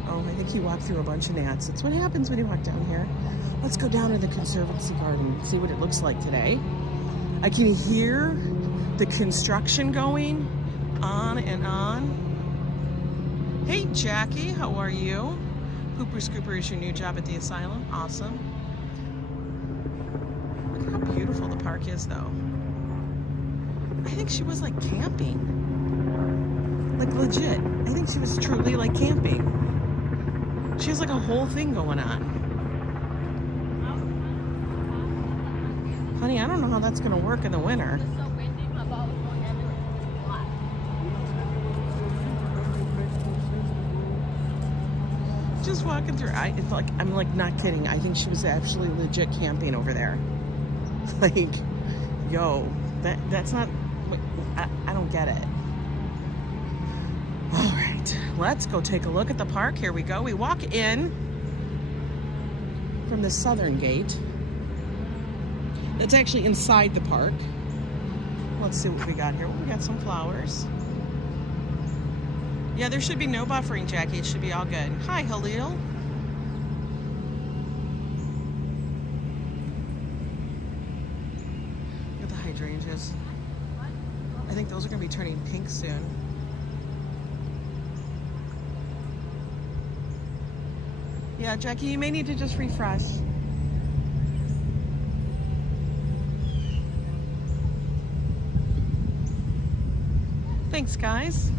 Oh, I think he walked through a bunch of gnats. That's what happens when you walk down here. Let's go down to the Conservancy Garden and see what it looks like today. I can hear the construction going on and on. Hey, Jackie, how are you? Hooper Scooper is your new job at the asylum. Awesome. Look how beautiful the park is, though. I think she was like camping. Like legit. I think she was truly like camping. She has like a whole thing going on. Honey, I don't know how that's gonna work in the winter. Just walking through, it's like, I'm like not kidding. I think she was actually legit camping over there. Like, yo, that's not, I don't get it. All right, let's go take a look at the park. Here we go. We walk in from the southern gate. That's actually inside the park. Let's see what we got here. Well, we got some flowers. Yeah, there should be no buffering, Jackie. It should be all good. Hi, Halil. Look at the hydrangeas. I think those are going to be turning pink soon. Yeah, Jackie, you may need to just refresh. Thanks, guys.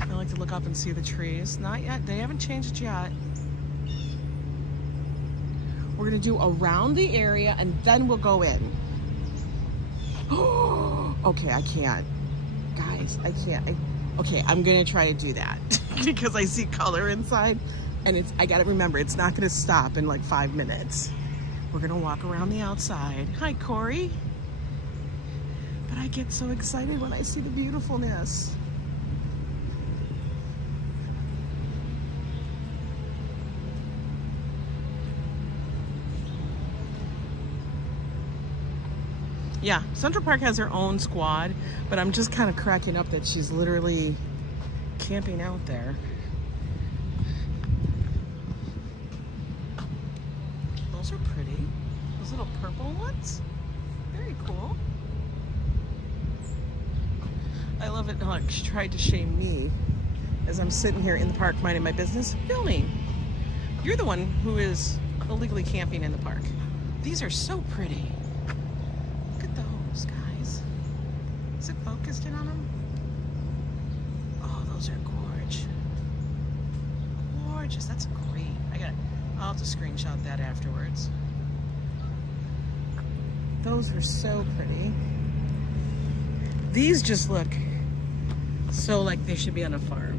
I like to look up and see the trees. Not yet. They haven't changed yet. We're going to do around the area and then we'll go in. Okay, I can't. Guys, I can't. Okay, I'm going to try to do that because I see color inside and I got to remember it's not going to stop in like 5 minutes. We're going to walk around the outside. Hi, Corey. But I get so excited when I see the beautifulness. Yeah, Central Park has her own squad, but I'm just kind of cracking up that she's literally camping out there. Those are pretty. Those little purple ones. Very cool. I love it. Look, she tried to shame me as I'm sitting here in the park minding my business, filming. You're the one who is illegally camping in the park. These are so pretty. Is it focused in on them? Oh, those are gorgeous. Gorgeous. That's great. I'll have to screenshot that afterwards. Those are so pretty. These just look so like they should be on a farm.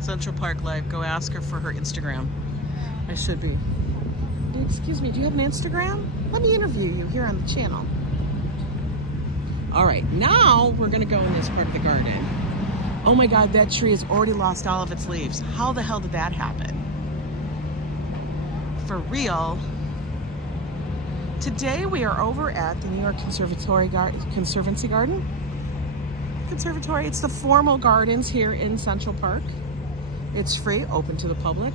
Central Park Live. Go ask her for her Instagram. I should be. Excuse me, do you have an Instagram? Let me interview you here on the channel. All right, now we're gonna go in this part of the garden. Oh my God, that tree has already lost all of its leaves. How the hell did that happen? For real. Today we are over at the New York Conservancy Garden. Conservatory, it's the formal gardens here in Central Park. It's free, open to the public.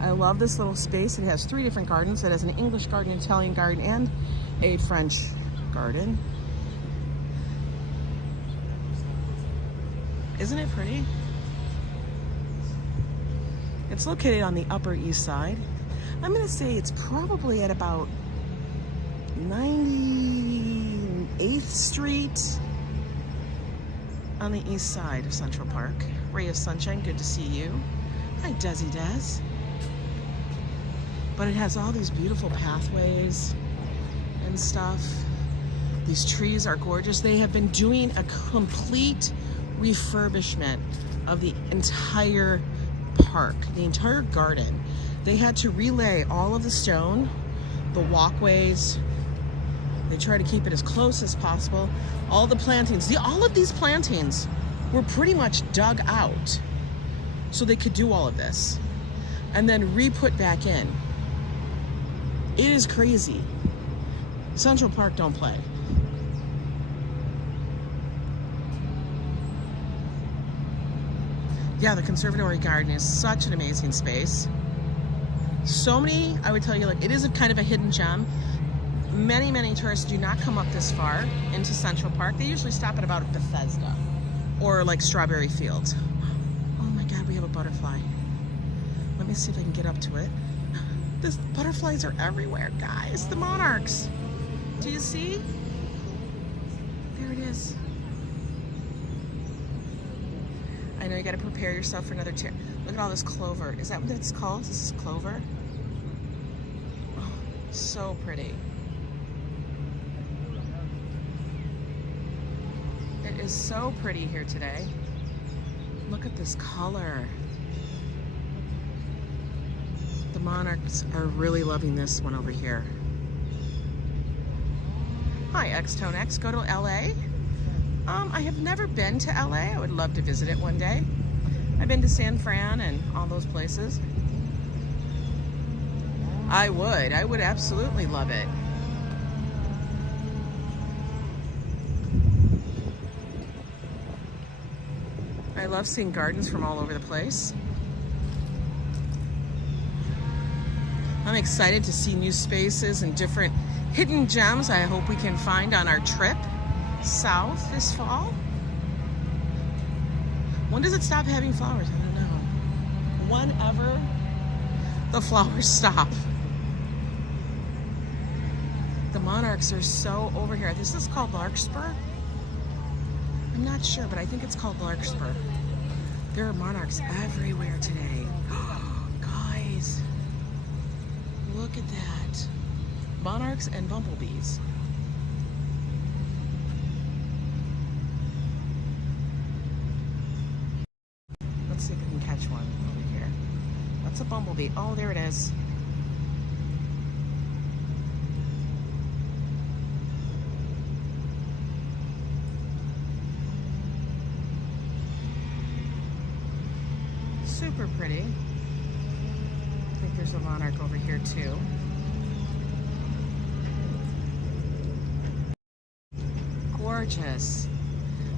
I love this little space. It has 3 different gardens. It has an English garden, an Italian garden, and a French garden. Isn't it pretty? It's located on the Upper East Side. I'm gonna say it's probably at about 98th Street on the east side of Central Park. Ray of Sunshine, good to see you. Hi, Desi Des. But it has all these beautiful pathways and stuff. These trees are gorgeous. They have been doing a complete refurbishment of the entire park, the entire garden. They had to relay all of the stone, the walkways. They try to keep it as close as possible. All the plantings, all of these plantings were pretty much dug out so they could do all of this and then re-put back in. It is crazy. Central Park don't play. Yeah, the conservatory garden is such an amazing space. So many, I would tell you, like, it is a kind of a hidden gem. Many, many tourists do not come up this far into Central Park. They usually stop at about Bethesda or like Strawberry Fields. Oh my God, we have a butterfly. Let me see if I can get up to it. These butterflies are everywhere, guys. The monarchs. Do you see? There it is. I know you got to prepare yourself for another chair. Look at all this clover. Is that what it's called? This is clover. Oh, so pretty. It is so pretty here today. Look at this color. The monarchs are really loving this one over here. Hi, X-Tone X. Go to LA. I have never been to LA. I would love to visit it one day. I've been to San Fran and all those places. I would absolutely love it. I love seeing gardens from all over the place. I'm excited to see new spaces and different hidden gems I hope we can find on our trip south this fall. When does it stop having flowers? I don't know. Whenever the flowers stop. The monarchs are so over here. This is called Larkspur. I'm not sure, but I think it's called Larkspur. There are monarchs everywhere today. Guys, look at that. Monarchs and bumblebees. Let's see if we can catch one over here. That's a bumblebee. Oh, there it is. Super pretty. I think there's a monarch over here too. Gorgeous.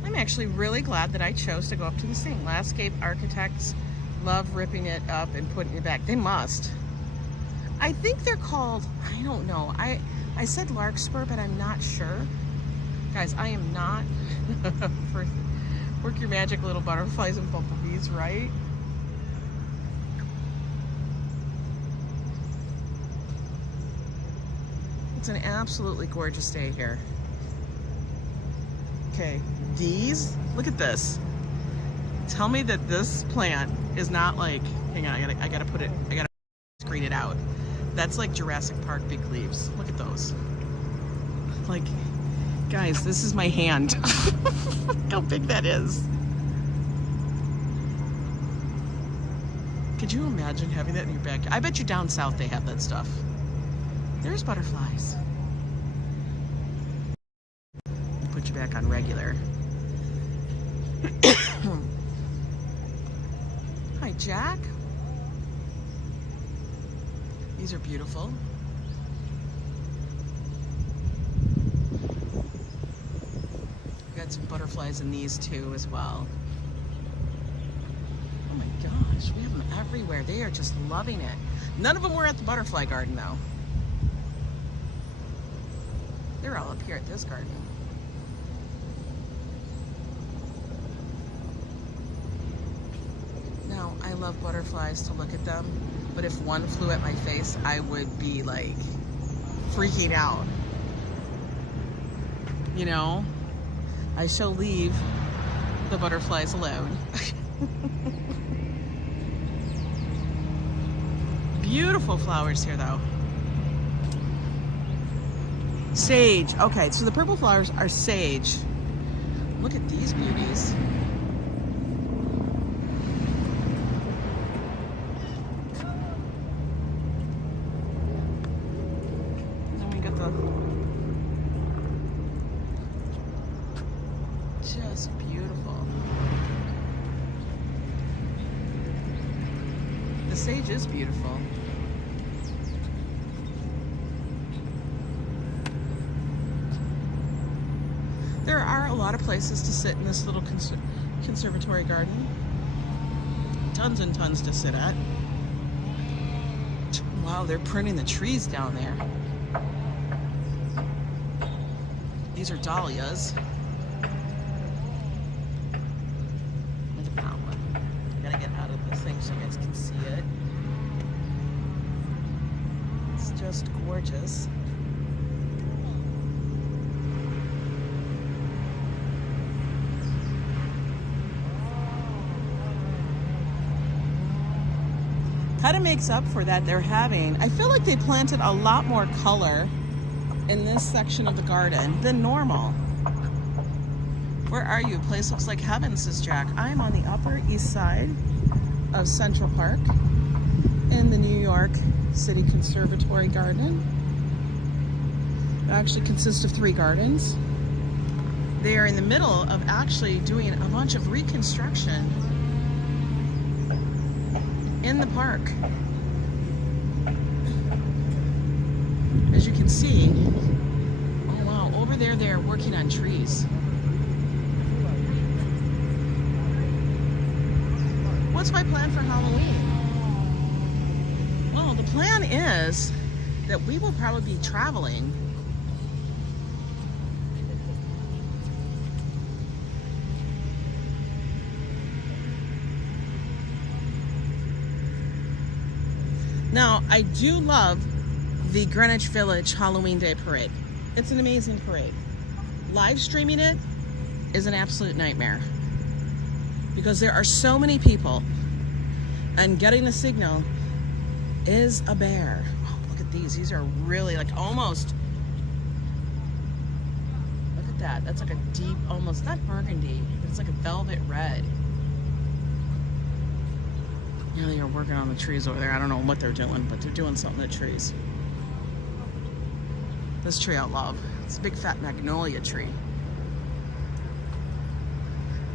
I'm actually really glad that I chose to go up to this thing. Landscape architects love ripping it up and putting it back. They must. I think they're called, I don't know. I said Larkspur, but I'm not sure. Guys, I am not for work your magic, little butterflies and bumblebees, right? It's an absolutely gorgeous day here. Okay, these, look at this. Tell me that this plant is not like, hang on, I gotta put it, I gotta screen it out. That's like Jurassic Park big leaves. Look at those. Like, guys, this is my hand. Look how big that is. Could you imagine having that in your backyard? I bet you down south they have that stuff. There's butterflies. Put you back on regular. Hi, Jack. These are beautiful. We've got some butterflies in these too as well. Oh my gosh, we have them everywhere. They are just loving it. None of them were at the butterfly garden though. They're all up here at this garden. Now, I love butterflies to look at them, but if one flew at my face, I would be like freaking out. You know, I shall leave the butterflies alone. Beautiful flowers here though. Sage. Okay, so the purple flowers are sage. Look at these beauties. Then we got the just beautiful. The sage is beautiful. There are a lot of places to sit in this little conservatory garden. Tons and tons to sit at. Wow, they're printing the trees down there. These are dahlias. Look at that one. I gotta get out of this thing so you guys can see it. It's just gorgeous. Kind of makes up for that they're having. I feel like they planted a lot more color in this section of the garden than normal. Where are you? Place looks like heaven, says Jack. I'm on the Upper East Side of Central Park in the New York City Conservatory Garden. It actually consists of 3 gardens. They are in the middle of actually doing a bunch of reconstruction in the park. As you can see, oh wow, over there they're working on trees. What's my plan for Halloween? Well, the plan is that we will probably be traveling Now, I do love the Greenwich Village Halloween Day Parade. It's an amazing parade. Live streaming it is an absolute nightmare because there are so many people and getting a signal is a bear. Oh, look at these. These are really like almost, look at that. That's like a deep, almost not burgundy, but it's like a velvet red. Yeah, they are working on the trees over there. I don't know what they're doing, but they're doing something to the trees. This tree I love. It's a big fat magnolia tree.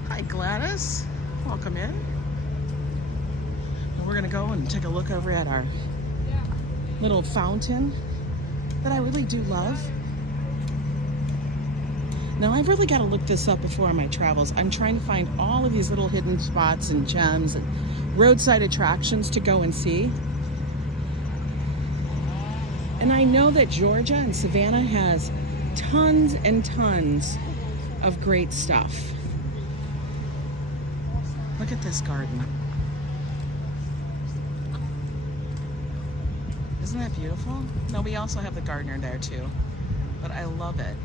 Hi Gladys, welcome in. And we're gonna go and take a look over at our little fountain that I really do love. Now I've really got to look this up before my travels. I'm trying to find all of these little hidden spots and gems and roadside attractions to go and see. And I know that Georgia and Savannah has tons and tons of great stuff. Look at this garden. Isn't that beautiful? No, we also have the gardener there too, but I love it.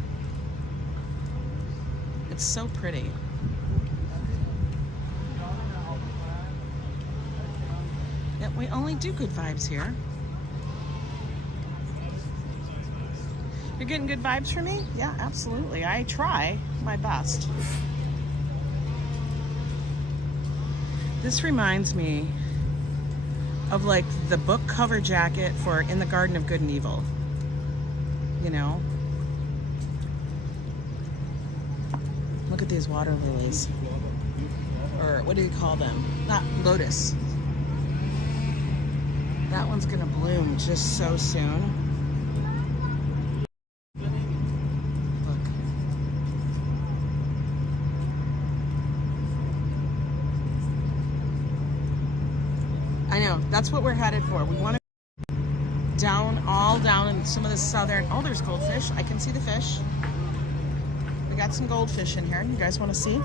It's so pretty. Yep, we only do good vibes here. You're getting good vibes from me? Yeah, absolutely. I try my best. This reminds me of like the book cover jacket for In the Garden of Good and Evil. You know? Look at these water lilies. Or what do you call them? Not lotus. That one's gonna bloom just so soon. Look. I know, that's what we're headed for. We want to down, all down in some of the southern, oh, there's goldfish. I can see the fish. We got some goldfish in here. You guys want to see? Look.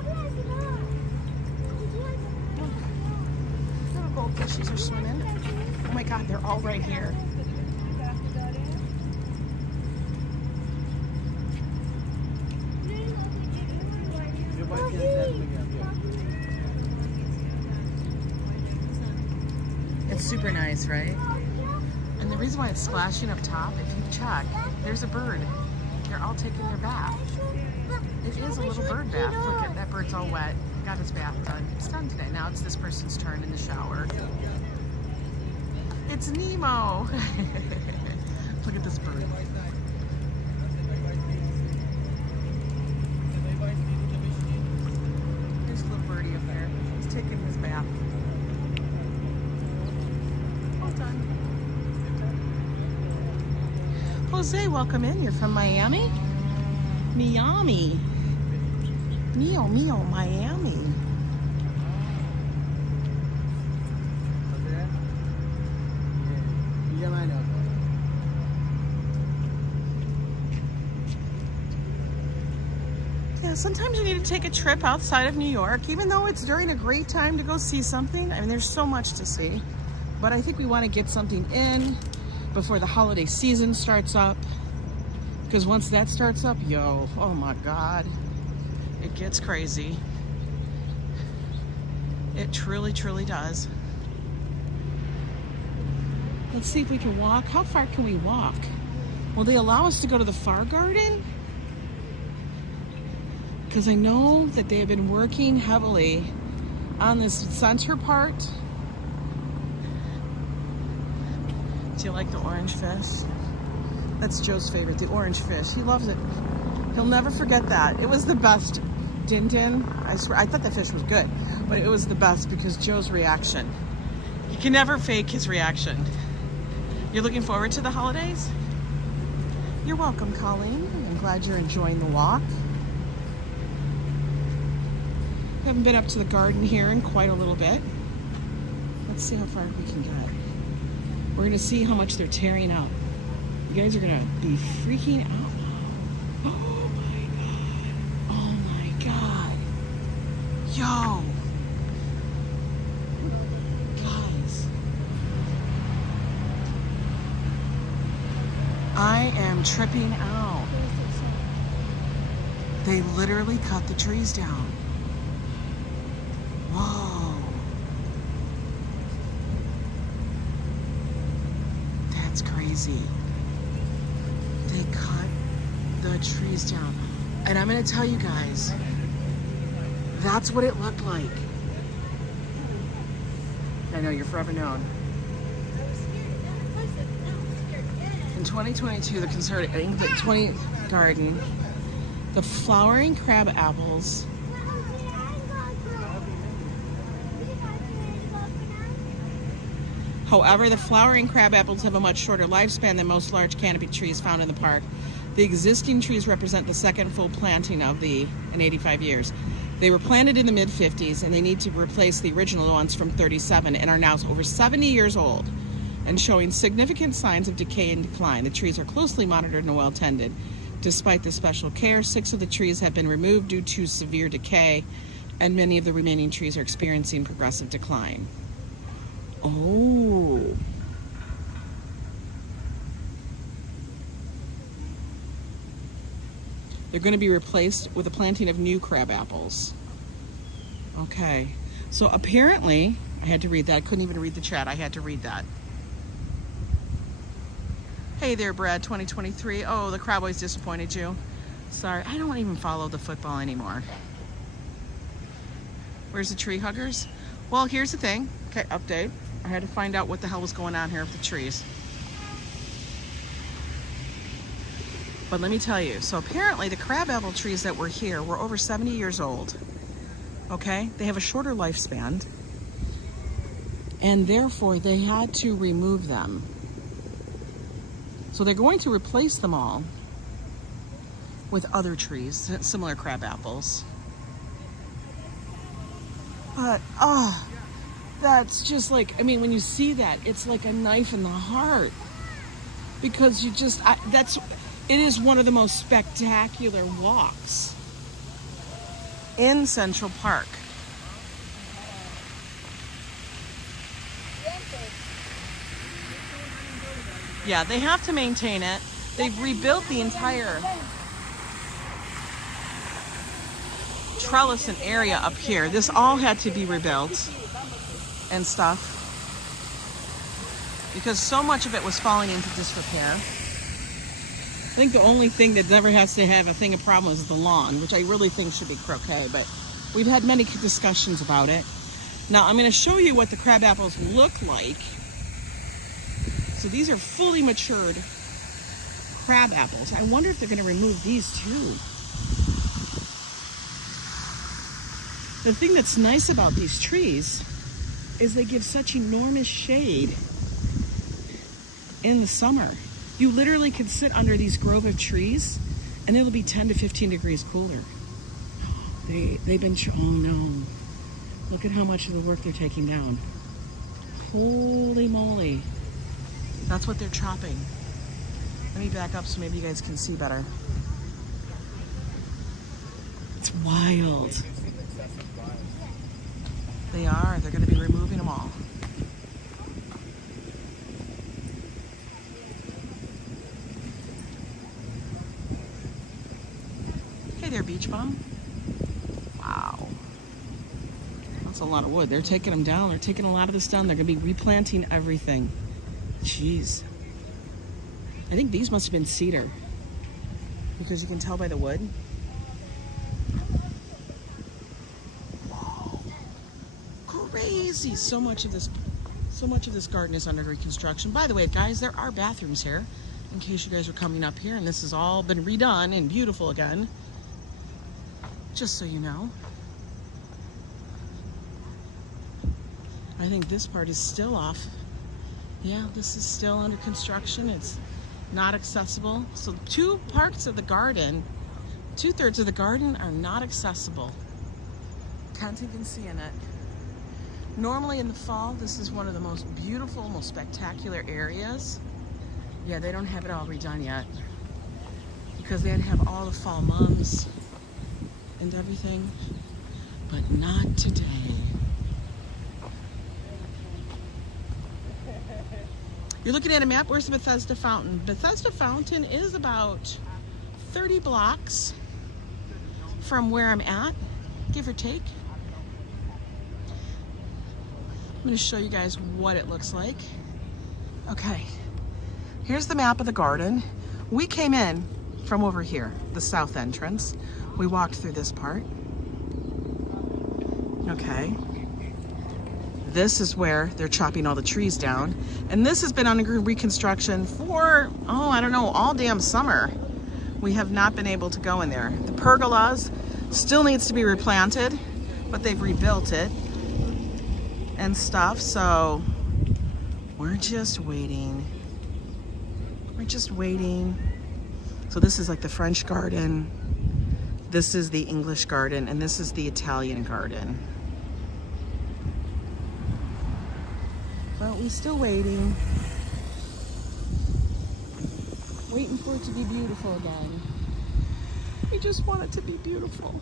Little goldfishies are swimming. Oh my God, they're all right here. It's super nice, right? reason why it's splashing up top, if you check, there's a bird. They're all taking their bath. It is a little bird bath. Look at that bird's all wet. Got his bath done. It's done today. Now it's this person's turn in the shower. It's Nemo. Look at this bird. There's a little birdie up there. He's taking his bath. Well done. Jose, welcome in. You're from Miami? Miami. Mio, Miami. Yeah, sometimes you need to take a trip outside of New York, even though it's during a great time to go see something. I mean, there's so much to see, but I think we want to get something in before the holiday season starts up, because once that starts up, yo, oh my God, it gets crazy. It truly, truly does. Let's see if we can walk. How far can we walk? Will they allow us to go to the far garden? Because I know that they have been working heavily on this center part. Do you like the orange fish? That's Joe's favorite, the orange fish. He loves it. He'll never forget that. It was the best. Din Din, I swear, I thought the fish was good, but it was the best because Joe's reaction. You can never fake his reaction. You're looking forward to the holidays? You're welcome, Colleen. I'm glad you're enjoying the walk. Haven't been up to the garden here in quite a little bit. Let's see how far we can get. We're gonna see how much they're tearing up. You guys are gonna be freaking out now. Oh my God. Oh my God. Yo. Guys. I am tripping out. They literally cut the trees down. Whoa. That's crazy. They cut the trees down. And I'm gonna tell you guys, that's what it looked like. I know, you're forever known. In 2022, the concerted 20 garden, the flowering crab apples However, the flowering crab apples have a much shorter lifespan than most large canopy trees found in the park. The existing trees represent the second full planting in 85 years. They were planted in the mid-50s and they need to replace the original ones from 37 and are now over 70 years old and showing significant signs of decay and decline. The trees are closely monitored and well tended. Despite the special care, 6 of the trees have been removed due to severe decay, and many of the remaining trees are experiencing progressive decline. Oh. They're going to be replaced with a planting of new crab apples. Okay. So apparently, I had to read that. I couldn't even read the chat. I had to read that. Hey there, Brad, 2023. Oh, the Cowboys disappointed you. Sorry, I don't even follow the football anymore. Where's the tree huggers? Well, here's the thing. Okay, update. I had to find out what the hell was going on here with the trees. But let me tell you, so apparently the crabapple trees that were here were over 70 years old. Okay? They have a shorter lifespan. And therefore, they had to remove them. So they're going to replace them all with other trees, similar crab apples. But, that's just like, I mean, when you see that, it's like a knife in the heart. Because you just, it is one of the most spectacular walks in Central Park. Yeah, they have to maintain it. They've rebuilt the entire trellis and area up here. This all had to be rebuilt and stuff. because so much of it was falling into disrepair. I think the only thing that never has to have a problem is the lawn, which I really think should be croquet, but we've had many discussions about it. Now I'm going to show you what the crab apples look like. So these are fully matured crab apples. I wonder if they're going to remove these too. The thing that's nice about these trees is they give such enormous shade in the summer. You literally could sit under these grove of trees and it'll be 10 to 15 degrees cooler. They've been, oh no. Look at how much of the work they're taking down. Holy moly. That's what they're chopping. Let me back up so maybe you guys can see better. It's wild. They are. They're going to be removing them all. Hey there, beach bum. Wow. That's a lot of wood. They're taking them down. They're taking a lot of this down. They're going to be replanting everything. Jeez. I think these must have been cedar because you can tell by the wood. Wow. Crazy. So much of this garden is under reconstruction. By the way, guys, there are bathrooms here in case you guys are coming up here, and this has all been redone and beautiful again. Just so you know. I think this part is still off. Yeah, this is still under construction. It's not accessible. So 2 parts of the garden, 2/3 of the garden are not accessible. Can't even see in it. Normally in the fall, this is one of the most beautiful, most spectacular areas. Yeah, they don't have it all redone yet because they had to have all the fall mums and everything, but not today. You're looking at a map. Where's the Bethesda Fountain? Bethesda Fountain is about 30 blocks from where I'm at, give or take. I'm going to show you guys what it looks like. Okay, here's the map of the garden. We came in from over here, the south entrance. We walked through this part. Okay. This is where they're chopping all the trees down. And this has been under reconstruction for, oh, I don't know, all damn summer. We have not been able to go in there. The pergolas still needs to be replanted, but they've rebuilt it and stuff. So we're just waiting. We're just waiting. So this is like the French garden. This is the English garden, and this is the Italian garden. But we're still waiting. Waiting for it to be beautiful again. We just want it to be beautiful.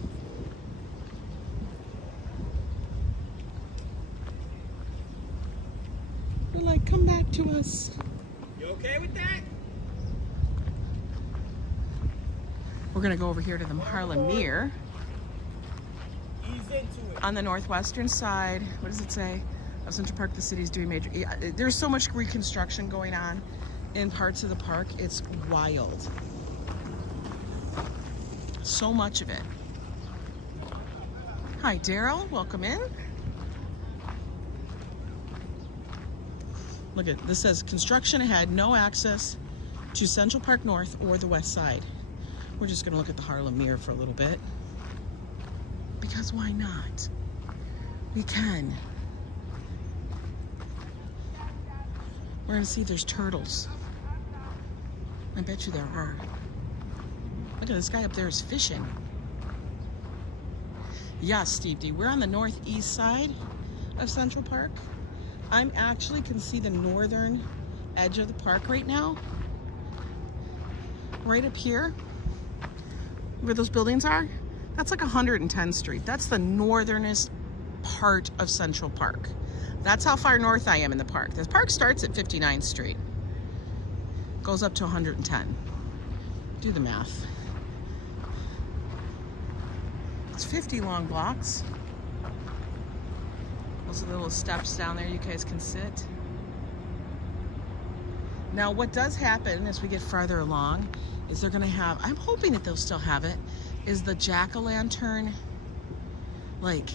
We're like, come back to us. You okay with that? We're gonna go over here to the Harlem Mere. Ease into it. On the northwestern side, what does it say? Of Central Park, the city's doing major, yeah, there's so much reconstruction going on in parts of the park. It's wild. So much of it. Hi, Daryl, welcome in. Look at this, says construction ahead, no access to Central Park North or the west side. We're just gonna look at the Harlem Mere for a little bit. Because why not? We can. We're gonna see if there's turtles. I bet you there are. Look at this guy up there is fishing. Yeah, Steve D. We're on the northeast side of Central Park. I'm actually can see the northern edge of the park right now. Right up here, where those buildings are, that's like 110th Street. That's the northernest part of Central Park. That's how far north I am in the park. The park starts at 59th Street. Goes up to 110. Do the math. It's 50 long blocks. Those are the little steps down there you guys can sit. Now, what does happen as we get farther along is they're going to have, I'm hoping that they'll still have it, is the jack-o'-lantern, like,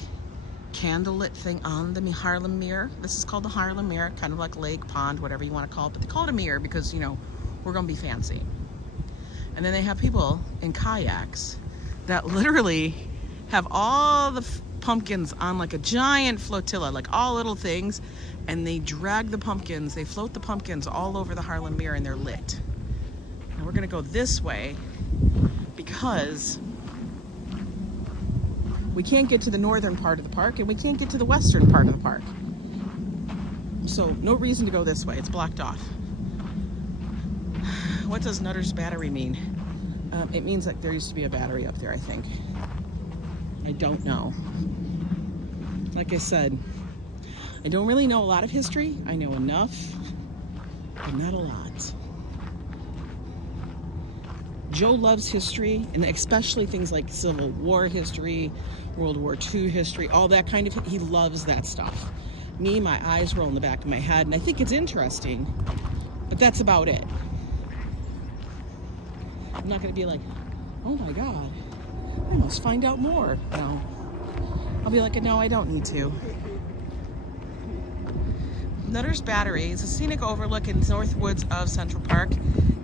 candlelit thing on the Harlem Mirror. This is called the Harlem Mirror, kind of like lake, pond, whatever you want to call it, but they call it a mirror because, you know, we're going to be fancy. And then they have people in kayaks that literally have all the pumpkins on like a giant flotilla, like all little things, and they drag the pumpkins, they float the pumpkins all over the Harlem Mirror, and they're lit. Now we're gonna go this way because we can't get to the northern part of the park and we can't get to the western part of the park. So no reason to go this way, it's blocked off. What does Nutter's Battery mean? It means that there used to be a battery up there, I think. I don't know. Like I said, I don't really know a lot of history. I know enough, but not a lot. Joe loves history, and especially things like Civil War history, World War II history, all that kind of, he loves that stuff. Me, my eyes roll in the back of my head, and I think it's interesting, but that's about it. I'm not going to be like, oh my God, I must find out more. No. I'll be like, no, I don't need to. Nutter's Battery is a scenic overlook in North Woods of Central Park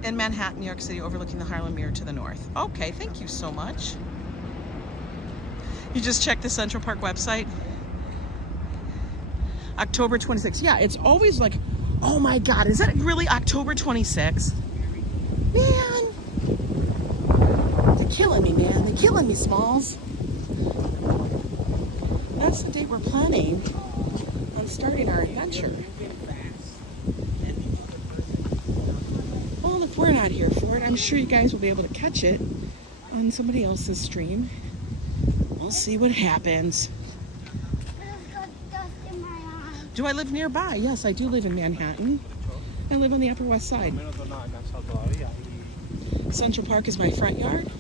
in Manhattan, New York City, overlooking the Harlem Mirror to the north. Okay, thank you so much. You just checked the Central Park website. October 26th. Yeah, it's always like, oh my God, is that really October 26th? Man. They're killing me, man. They're killing me, Smalls. That's the date we're planning on starting our adventure. Well, if we're not here for it, I'm sure you guys will be able to catch it on somebody else's stream. We'll see what happens. Do I live nearby? Yes, I do live in Manhattan. I live on the Upper West Side. Central Park is my front yard,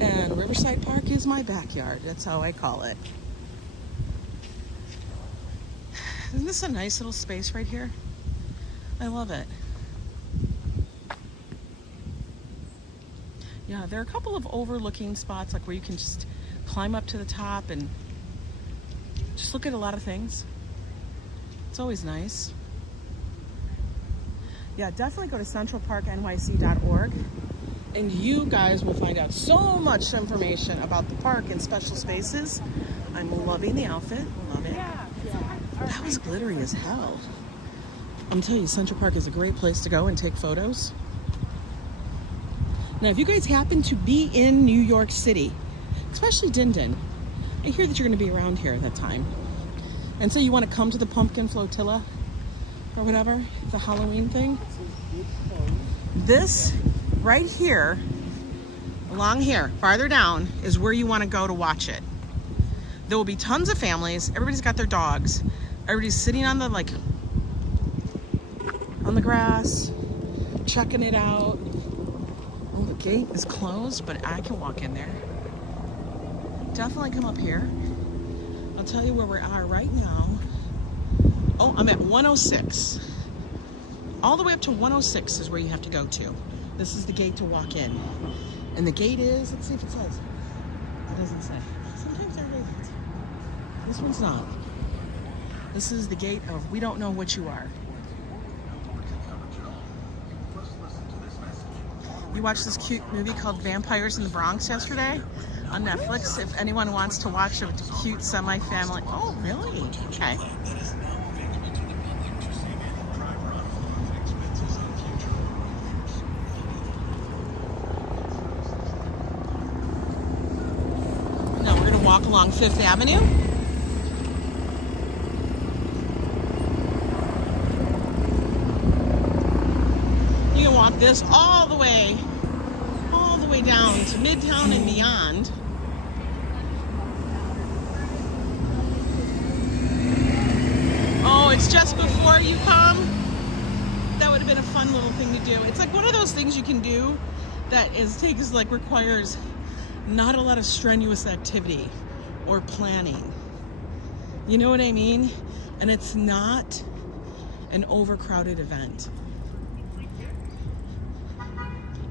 and Riverside Park is my backyard. That's how I call it. Isn't this a nice little space right here? I love it. Yeah, there are a couple of overlooking spots, like where you can just climb up to the top and just look at a lot of things. It's always nice. Yeah, definitely go to centralparknyc.org, and you guys will find out so much information about the park and special spaces. I'm loving the outfit. Love it. That was glittery as hell. I'm telling you, Central Park is a great place to go and take photos. Now, if you guys happen to be in New York City, especially Din Din, I hear that you're going to be around here at that time. And so you want to come to the pumpkin flotilla or whatever, the Halloween thing. This right here, along here, farther down, is where you want to go to watch it. There will be tons of families. Everybody's got their dogs. Everybody's sitting on the, like, on the grass, checking it out. Oh, the gate is closed, but I can walk in there. Definitely come up here. I'll tell you where we are right now. Oh, I'm at 106. All the way up to 106 is where you have to go to. This is the gate to walk in. And the gate is, let's see if it says. It doesn't say. Sometimes they're right. This one's not. This is the gate of we don't know what you are. You watched this cute movie called Vampires in the Bronx yesterday on Netflix. If anyone wants to watch a cute semi-family. Oh, really? Okay. Now we're going to walk along 5th Avenue. You can walk this all the way down to Midtown and beyond. Oh, it's just before you come. That would have been a fun little thing to do. It's like one of those things you can do that requires not a lot of strenuous activity or planning. You know what I mean? And it's not an overcrowded event.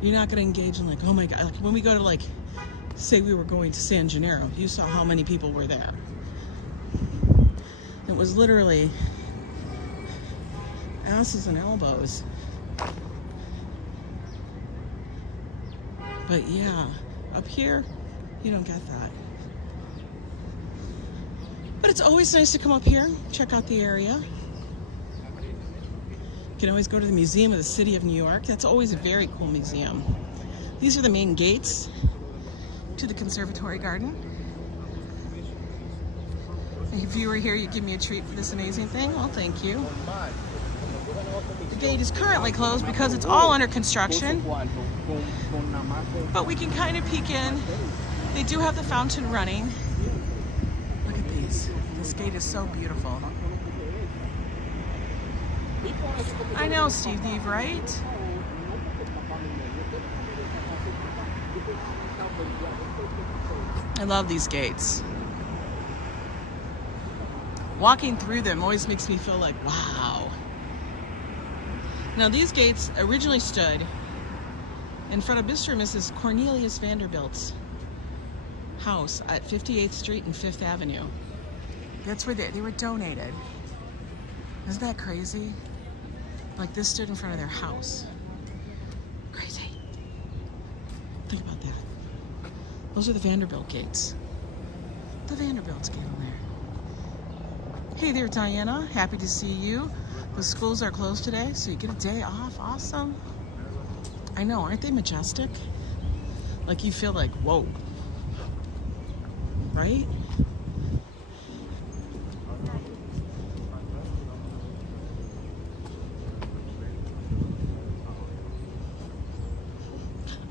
You're not going to engage in like, oh my God, like when we go to like, say we were going to San Gennaro, you saw how many people were there. It was literally asses and elbows. But yeah, up here, you don't get that. But it's always nice to come up here, check out the area. You can always go to the Museum of the City of New York. That's always a very cool museum. These are the main gates to the Conservatory Garden. If you were here, you'd give me a treat for this amazing thing. Well, thank you. The gate is currently closed because it's all under construction. But we can kind of peek in. They do have the fountain running. Look at these. This gate is so beautiful. I know, Steve, right? I love these gates. Walking through them always makes me feel like, wow. Now, these gates originally stood in front of Mr. and Mrs. Cornelius Vanderbilt's house at 58th Street and 5th Avenue. That's where they were donated. Isn't that crazy? Like this stood in front of their house. Crazy. Think about that. Those are the Vanderbilt gates. The Vanderbilt's gate on there. Hey there, Diana. Happy to see you. The schools are closed today, so you get a day off. Awesome. I know, aren't they majestic? Like you feel like, whoa. Right?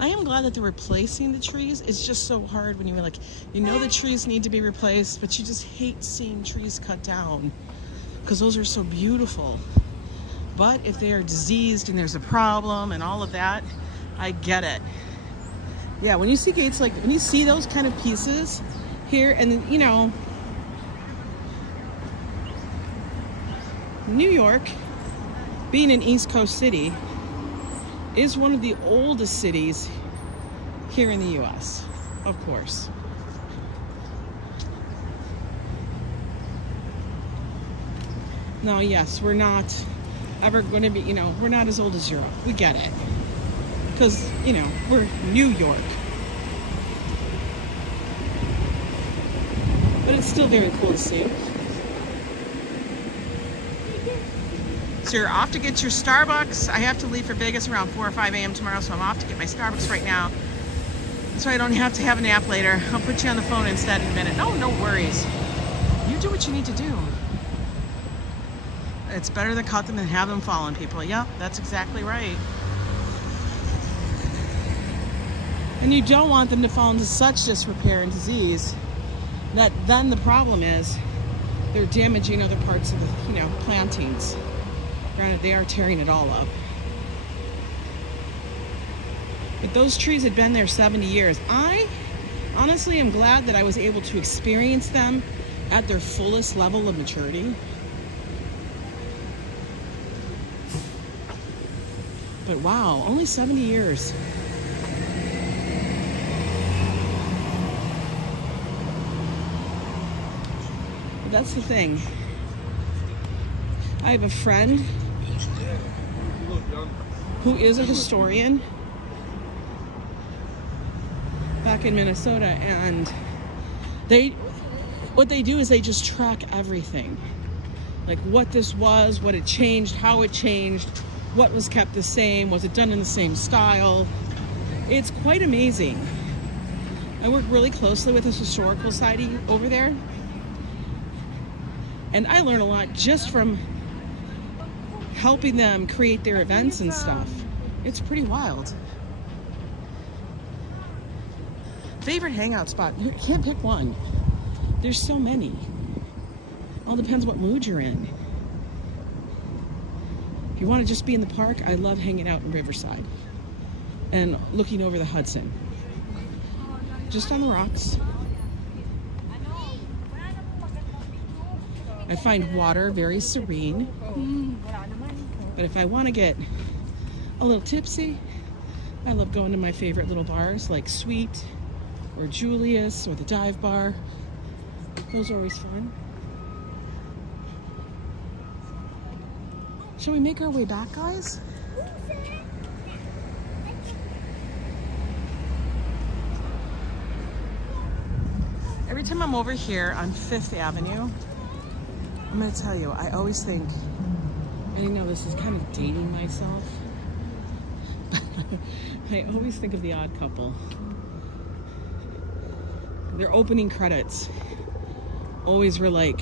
I am glad that they're replacing the trees. It's just so hard when you're like, you know the trees need to be replaced, but you just hate seeing trees cut down because those are so beautiful. But if they are diseased and there's a problem and all of that, I get it. Yeah, when you see gates like, when you see those kind of pieces here, and you know, New York, being an East Coast city, is one of the oldest cities here in the US, of course. Now, yes, we're not ever going to be, you know, we're not as old as Europe. We get it. Because, you know, we're New York. But it's still very cool to see. So you're off to get your Starbucks. I have to leave for Vegas around 4 or 5 a.m. tomorrow, so I'm off to get my Starbucks right now. So I don't have to have a nap later. I'll put you on the phone instead in a minute. No, no worries. You do what you need to do. It's better to cut them than have them fall on people. Yep, that's exactly right. And you don't want them to fall into such disrepair and disease that then the problem is they're damaging other parts of the, you know, plantings. Granted, they are tearing it all up. But those trees had been there 70 years. I honestly am glad that I was able to experience them at their fullest level of maturity. But wow, only 70 years. But that's the thing. I have a friend who is a historian back in Minnesota, and what they do is they just track everything. Like what this was, what it changed, how it changed, what was kept the same, was it done in the same style. It's quite amazing. I work really closely with this historical society over there, and I learn a lot just from helping them create their events and stuff. It's pretty wild. Favorite hangout spot? You can't pick one. There's so many. All depends what mood you're in. If you want to just be in the park, I love hanging out in Riverside and looking over the Hudson. Just on the rocks. I find water very serene. But if I want to get a little tipsy, I love going to my favorite little bars like Sweet or Julius or the Dive Bar. Those are always fun. Shall we make our way back, guys? Every time I'm over here on 5th Avenue, I'm gonna tell you, I always think, and you know this is kind of dating myself, but I always think of The Odd Couple. Their opening credits always were like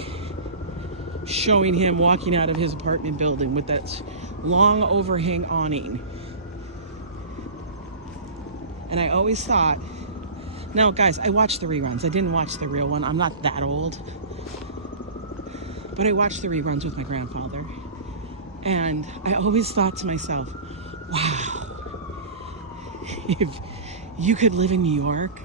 showing him walking out of his apartment building with that long overhang awning. And I always thought, now guys, I watched the reruns. I didn't watch the real one. I'm not that old. But I watched the reruns with my grandfather. And I always thought to myself, wow, if you could live in New York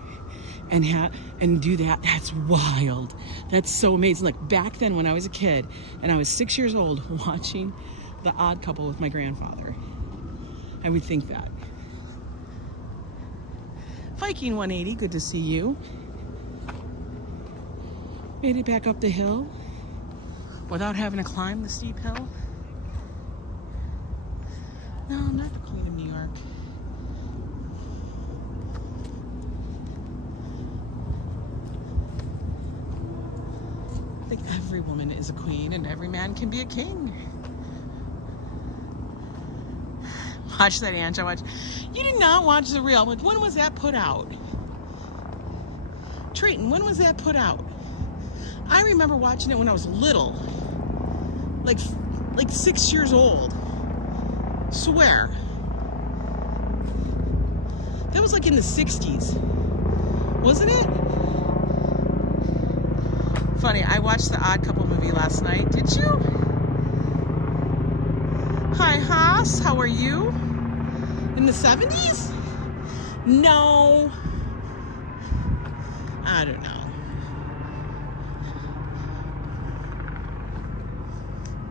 and do that, that's wild. That's so amazing. Like back then when I was a kid and I was 6 years old watching The Odd Couple with my grandfather, I would think that. Viking 180, good to see you. Made it back up the hill without having to climb the steep hill. No, I'm not the queen of New York. I think every woman is a queen and every man can be a king. Watch that, Ange. You did not watch the real. Like, when was that put out? Trayton, when was that put out? I remember watching it when I was little. Like 6 years old. Swear. That was like in the 60s. Wasn't it? Funny, I watched the Odd Couple movie last night. Did you? Hi, Haas. How are you? In the 70s? No. I don't know.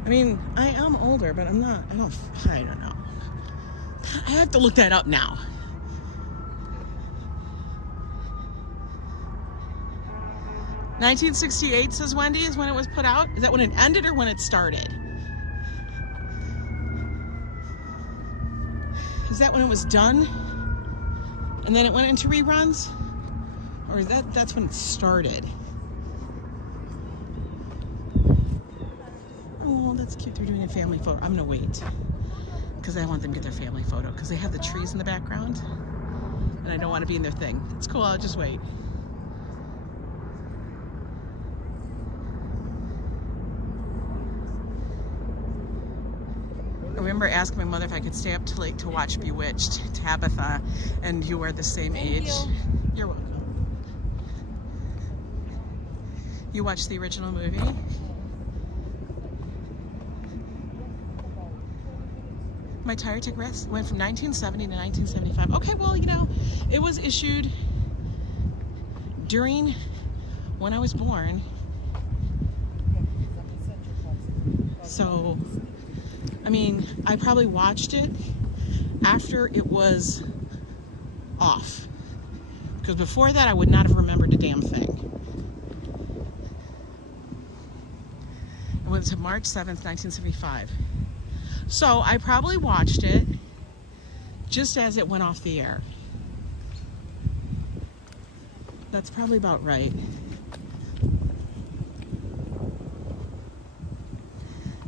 I mean, I am older, but I'm not, I don't know. I have to look that up now. "1968, says Wendy, is when it was put out. Is that when it ended or when it started? Is that when it was done? And then it went into reruns? Or is that's when it started? Oh, that's cute. They're doing a family photo. I'm gonna wait because I want them to get their family photo because they have the trees in the background and I don't want to be in their thing. It's cool. I'll just wait. I remember asking my mother if I could stay up too late to watch Bewitched, Tabitha, and you are the same age. You're welcome. You watched the original movie? My tire tick rest went from 1970 to 1975. Okay, well, you know, it was issued during when I was born. So, I mean, I probably watched it after it was off. Because before that, I would not have remembered a damn thing. It went to March 7th, 1975. So I probably watched it just as it went off the air. That's probably about right.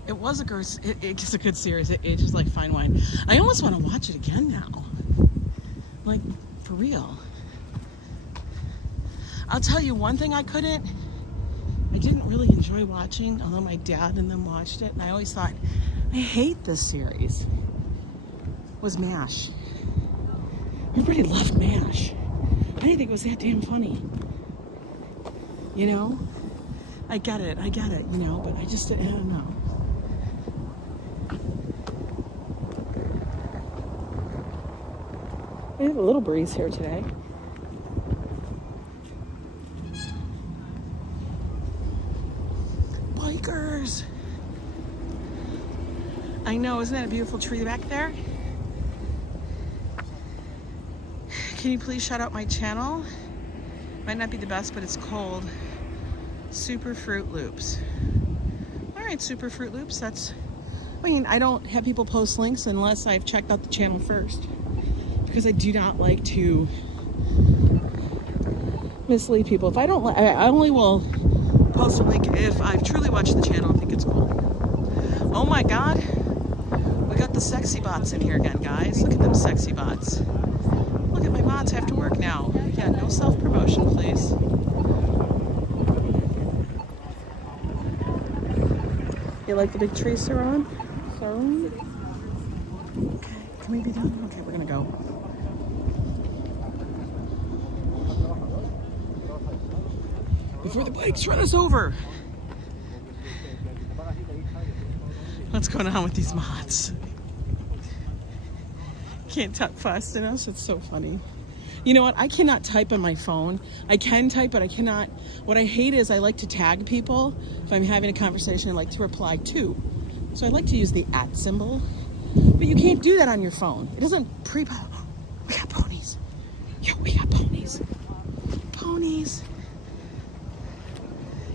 It was it's a good series. It ages like fine wine. I almost want to watch it again now. Like, for real. I'll tell you one thing I didn't really enjoy watching, although my dad and them watched it, and I always thought, I hate this series, was MASH. Everybody loved MASH. I didn't think it was that damn funny. You know? I get it, you know, but I don't know. We have a little breeze here today. Bikers! I know, isn't that a beautiful tree back there? Can you please shout out my channel? Might not be the best, but it's called Super Fruit Loops. All right, Super Fruit Loops, that's, I mean, I don't have people post links unless I've checked out the channel first, because I do not like to mislead people. If I don't, I only will post a link if I've truly watched the channel and think it's cool. Oh my God, we got the sexy bots in here again, guys. Look at them sexy bots. Look at my bots have to work now. Yeah, no self-promotion, please. You like the big trees, Saron? Saron? Okay, can we be done? Okay, we're gonna go. Before the bikes run us over. What's going on with these mods? Can't talk fast enough. It's so funny. You know what? I cannot type on my phone. I can type, but I cannot. What I hate is I like to tag people. If I'm having a conversation, I like to reply to. So I like to use the @ symbol. But you can't do that on your phone. It doesn't we got ponies. Yo, we got ponies. Ponies.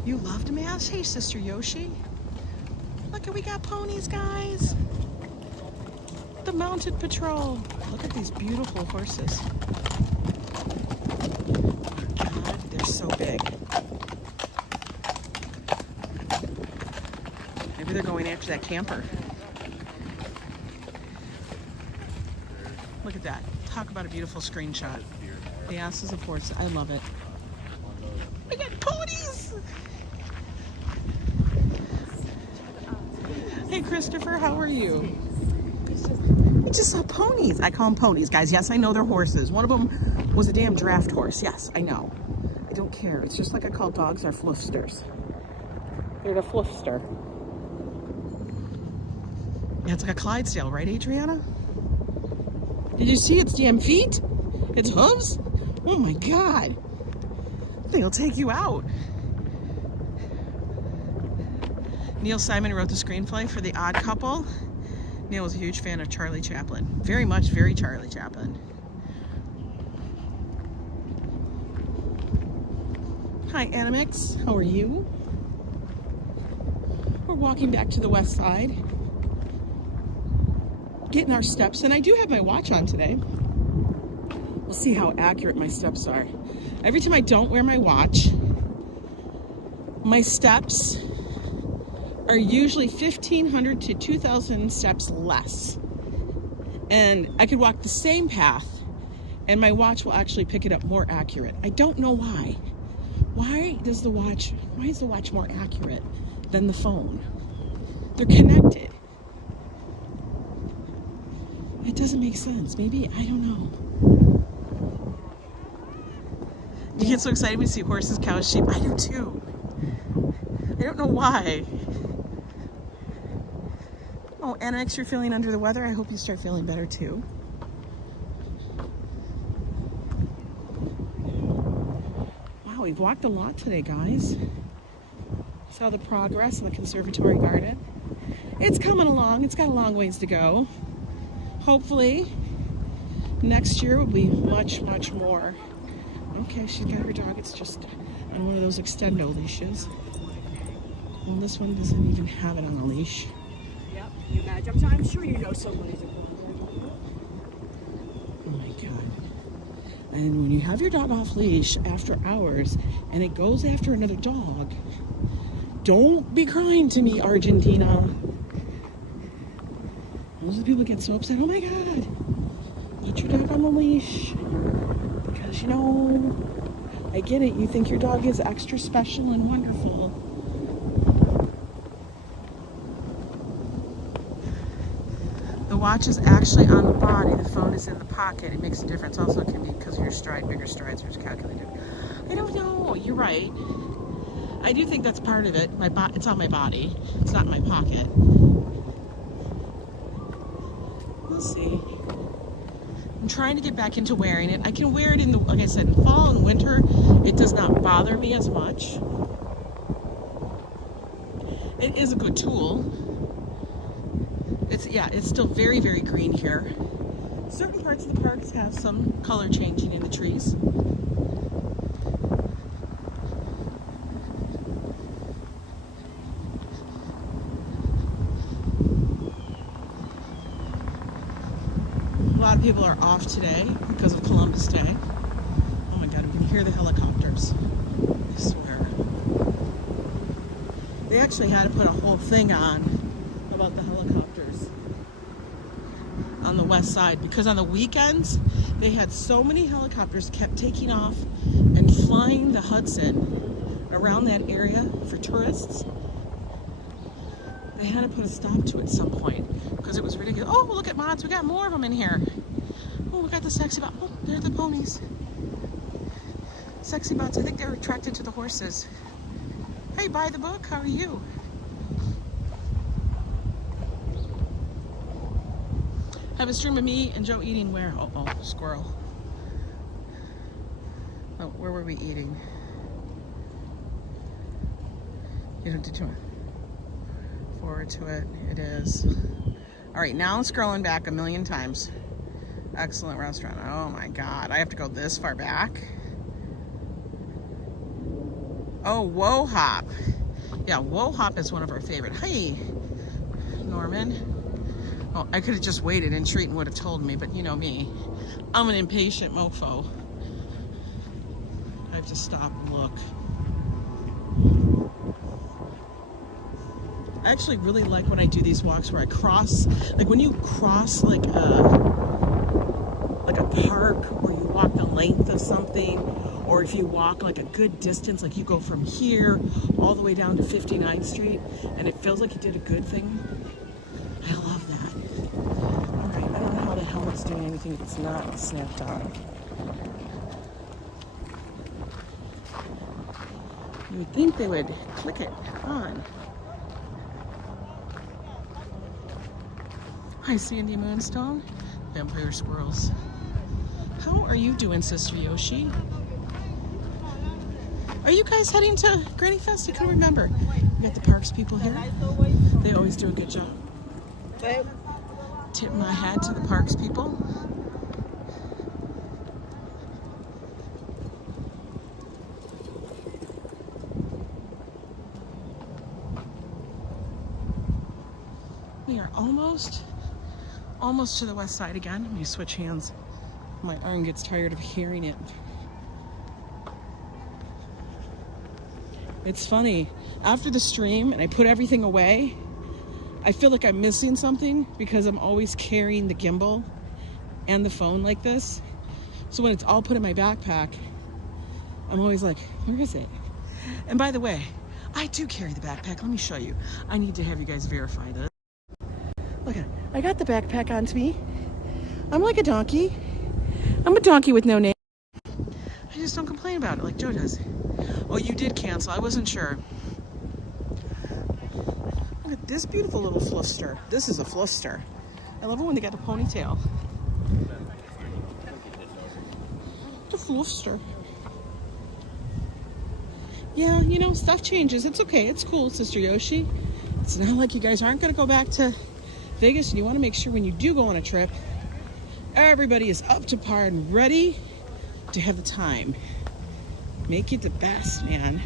You loved Mash? Hey, Sister Yoshi. Look, we got ponies, guys. The mounted patrol. Look at these beautiful horses. Oh God, they're so big. Maybe they're going after that camper. Look at that. Talk about a beautiful screenshot. The asses of horses. I love it. We got ponies! Hey, Christopher, how are you? I just saw ponies. I call them ponies, guys. Yes, I know they're horses. One of them was a damn draft horse. Yes, I know. I don't care. It's just like I call dogs our fluffsters. They're the fluffster. Yeah, it's like a Clydesdale, right, Adriana? Did you see its damn feet? Its hooves? Oh my God. That thing will take you out. Neil Simon wrote the screenplay for The Odd Couple. Neil was a huge fan of Charlie Chaplin. Very much, very Charlie Chaplin. Hi, Animix. How are you? We're walking back to the west side. Getting our steps, and I do have my watch on today. We'll see how accurate my steps are. Every time I don't wear my watch, my steps are usually 1,500 to 2,000 steps less. And I could walk the same path and my watch will actually pick it up more accurate. I don't know why. Why is the watch more accurate than the phone? They're connected. It doesn't make sense. Maybe, I don't know. You get so excited when you see horses, cows, sheep. I do too. I don't know why. Oh, NX, you're feeling under the weather. I hope you start feeling better too. Wow, we've walked a lot today, guys. Saw the progress in the conservatory garden. It's coming along. It's got a long ways to go. Hopefully, next year will be much, much more. Okay, she's got her dog. It's just on one of those extendo leashes. Well, this one doesn't even have it on a leash. Yep, you imagine. I'm sure you know somebody's a Oh my God. And when you have your dog off leash after hours and it goes after another dog, don't be crying to me, Argentina. Those are the people that get so upset. Oh my God, put your dog on the leash. Because, you know, I get it. You think your dog is extra special and wonderful. The watch is actually on the body. The phone is in the pocket. It makes a difference. Also, it can be because of your stride. Bigger strides are calculated. I don't know. You're right. I do think that's part of it. It's on my body. It's not in my pocket. We'll see. I'm trying to get back into wearing it. I can wear it in the, like I said, in fall and winter. It does not bother me as much. It is a good tool. It's still very, very green here. Certain parts of the parks have some color changing in people are off today because of Columbus Day. Oh my God, we can hear the helicopters. I swear. They actually had to put a whole thing on about the helicopters on the west side, because on the weekends they had so many helicopters kept taking off and flying the Hudson around that area for tourists. They had to put a stop to it at some point because it was ridiculous. Oh, look at mods, we got more of them in here. Oh, we got the sexy bots. Oh, there are the ponies. Sexy bots, I think they're attracted to the horses. Hey, buy the book, how are you? Have a stream of me and Joe eating where? Oh, squirrel. Oh, where were we eating? You don't do too much. Forward to it. It is. All right, now I'm scrolling back a million times. Excellent restaurant. Oh my God, I have to go this far back. Oh, Woe Hop. Yeah, Woe Hop is one of our favorite. Hey, Norman. Oh, I could have just waited and Treaton would have told me, but you know me. I'm an impatient mofo. I have to stop and look. I actually really like when I do these walks where I cross, like when you cross like a park, or you walk the length of something, or if you walk like a good distance, like you go from here all the way down to 59th Street, and it feels like you did a good thing. I love that. All right, I don't know how the helmet's doing anything if it's not snapped on. You would think they would click it on. Hi, Sandy Moonstone. Vampire squirrels. How are you doing, Sister Yoshi? Are you guys heading to Granny Fest? I couldn't remember. We got the parks people here. They always do a good job. Tip my hat to the parks people. We are almost to the west side again. Let me switch hands. My arm gets tired of hearing it. It's funny, after the stream and I put everything away, I feel like I'm missing something because I'm always carrying the gimbal and the phone like this. So when it's all put in my backpack, I'm always like, where is it? And by the way, I do carry the backpack. Let me show you. I need to have you guys verify this. Look, I got the backpack onto me. I'm like a donkey. I'm a donkey with no name. I just don't complain about it like Joe does. Oh, you did cancel. I wasn't sure. Look at this beautiful little fluffster. This is a fluffster. I love it when they got a ponytail. The fluffster. Yeah, you know, stuff changes. It's okay. It's cool, Sister Yoshi. It's not like you guys aren't going to go back to Vegas, and you want to make sure when you do go on a trip, everybody is up to par and ready to have the time. Make it the best, man.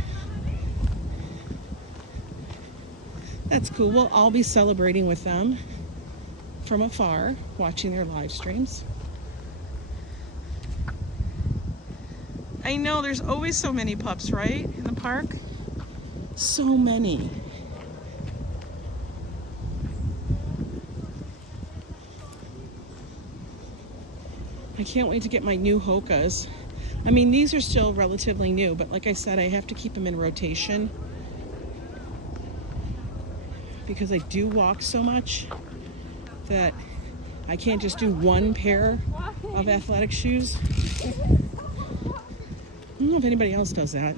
That's cool. We'll all be celebrating with them from afar, watching their live streams. I know there's always so many pups, right? In the park? So many. I can't wait to get my new Hokas. I mean, these are still relatively new, but like I said, I have to keep them in rotation because I do walk so much that I can't just do one pair of athletic shoes. I don't know if anybody else does that,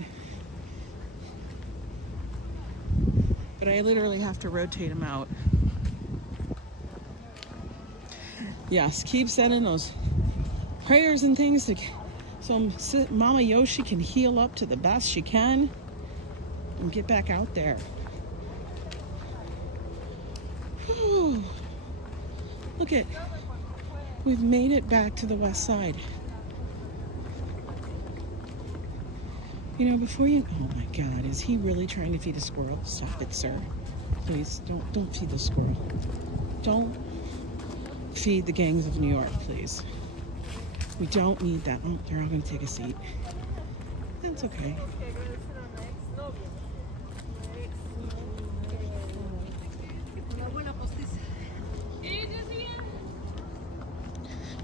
but I literally have to rotate them out. Yes, keep sending those prayers and things so Mama Yoshi can heal up to the best she can and get back out there. Whew. Look at, we've made it back to the west side. You know, before you, oh my God, is he really trying to feed a squirrel? Stop it, sir. Please, don't feed the squirrel. Don't feed the gangs of New York, please. We don't need that. Oh, they're all going to take a seat. That's okay.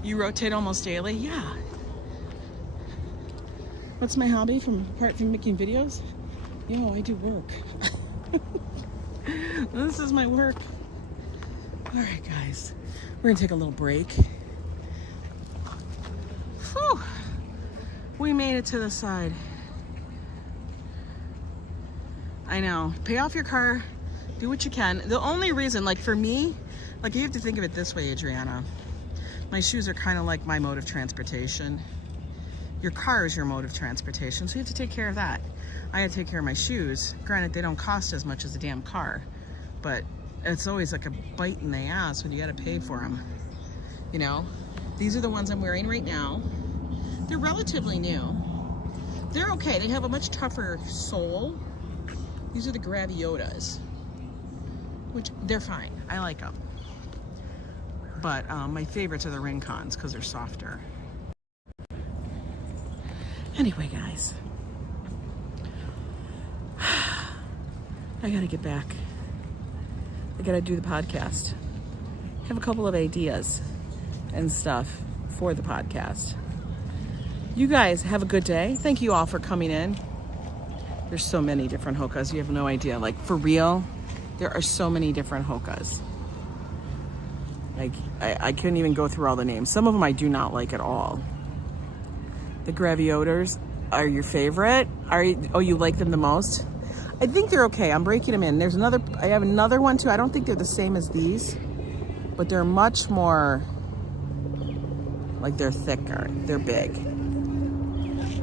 You rotate almost daily? Yeah. What's my hobby apart from making videos? Yo, I do work. This is my work. All right, guys. We're gonna take a little break. Whew. We made it to the side. I know. Pay off your car. Do what you can. The only reason, like for me, like you have to think of it this way, Adriana. My shoes are kind of like my mode of transportation. Your car is your mode of transportation, so you have to take care of that. I had to take care of my shoes. Granted, they don't cost as much as a damn car, but it's always like a bite in the ass when you gotta pay for them. You know? These are the ones I'm wearing right now. They're relatively new. They're okay. They have a much tougher sole. These are the Graviotas, which they're fine. I like them. But my favorites are the Rincons because they're softer. Anyway, guys, I gotta get back. I gotta do the podcast. I have a couple of ideas and stuff for the podcast. You guys have a good day. Thank you all for coming in. There's so many different hokas. You have no idea. Like, for real, there are so many different hokas. Like, I couldn't even go through all the names. Some of them I do not like at all. The Graviotas are your favorite? Oh, you like them the most? I think they're okay. I'm breaking them in. I have another one too. I don't think they're the same as these, but they're much more, like they're thicker. They're big.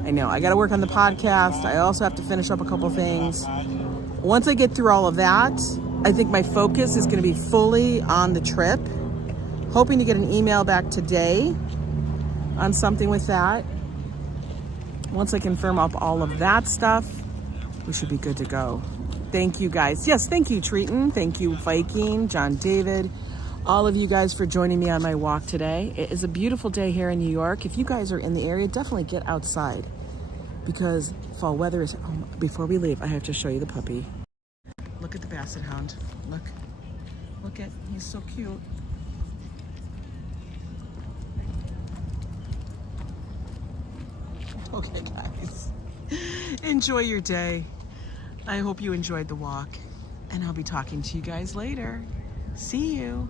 I know. I got to work on the podcast. I also have to finish up a couple things. Once I get through all of that, I think my focus is going to be fully on the trip. Hoping to get an email back today on something with that. Once I confirm up all of that stuff, we should be good to go. Thank you guys. Yes, thank you, Treaton. Thank you, Viking, John David, all of you guys for joining me on my walk today. It is a beautiful day here in New York. If you guys are in the area, definitely get outside because fall weather is... Oh, before we leave, I have to show you the puppy. Look at the Basset Hound. Look at, he's so cute. Okay, guys, enjoy your day. I hope you enjoyed the walk, and I'll be talking to you guys later. See you.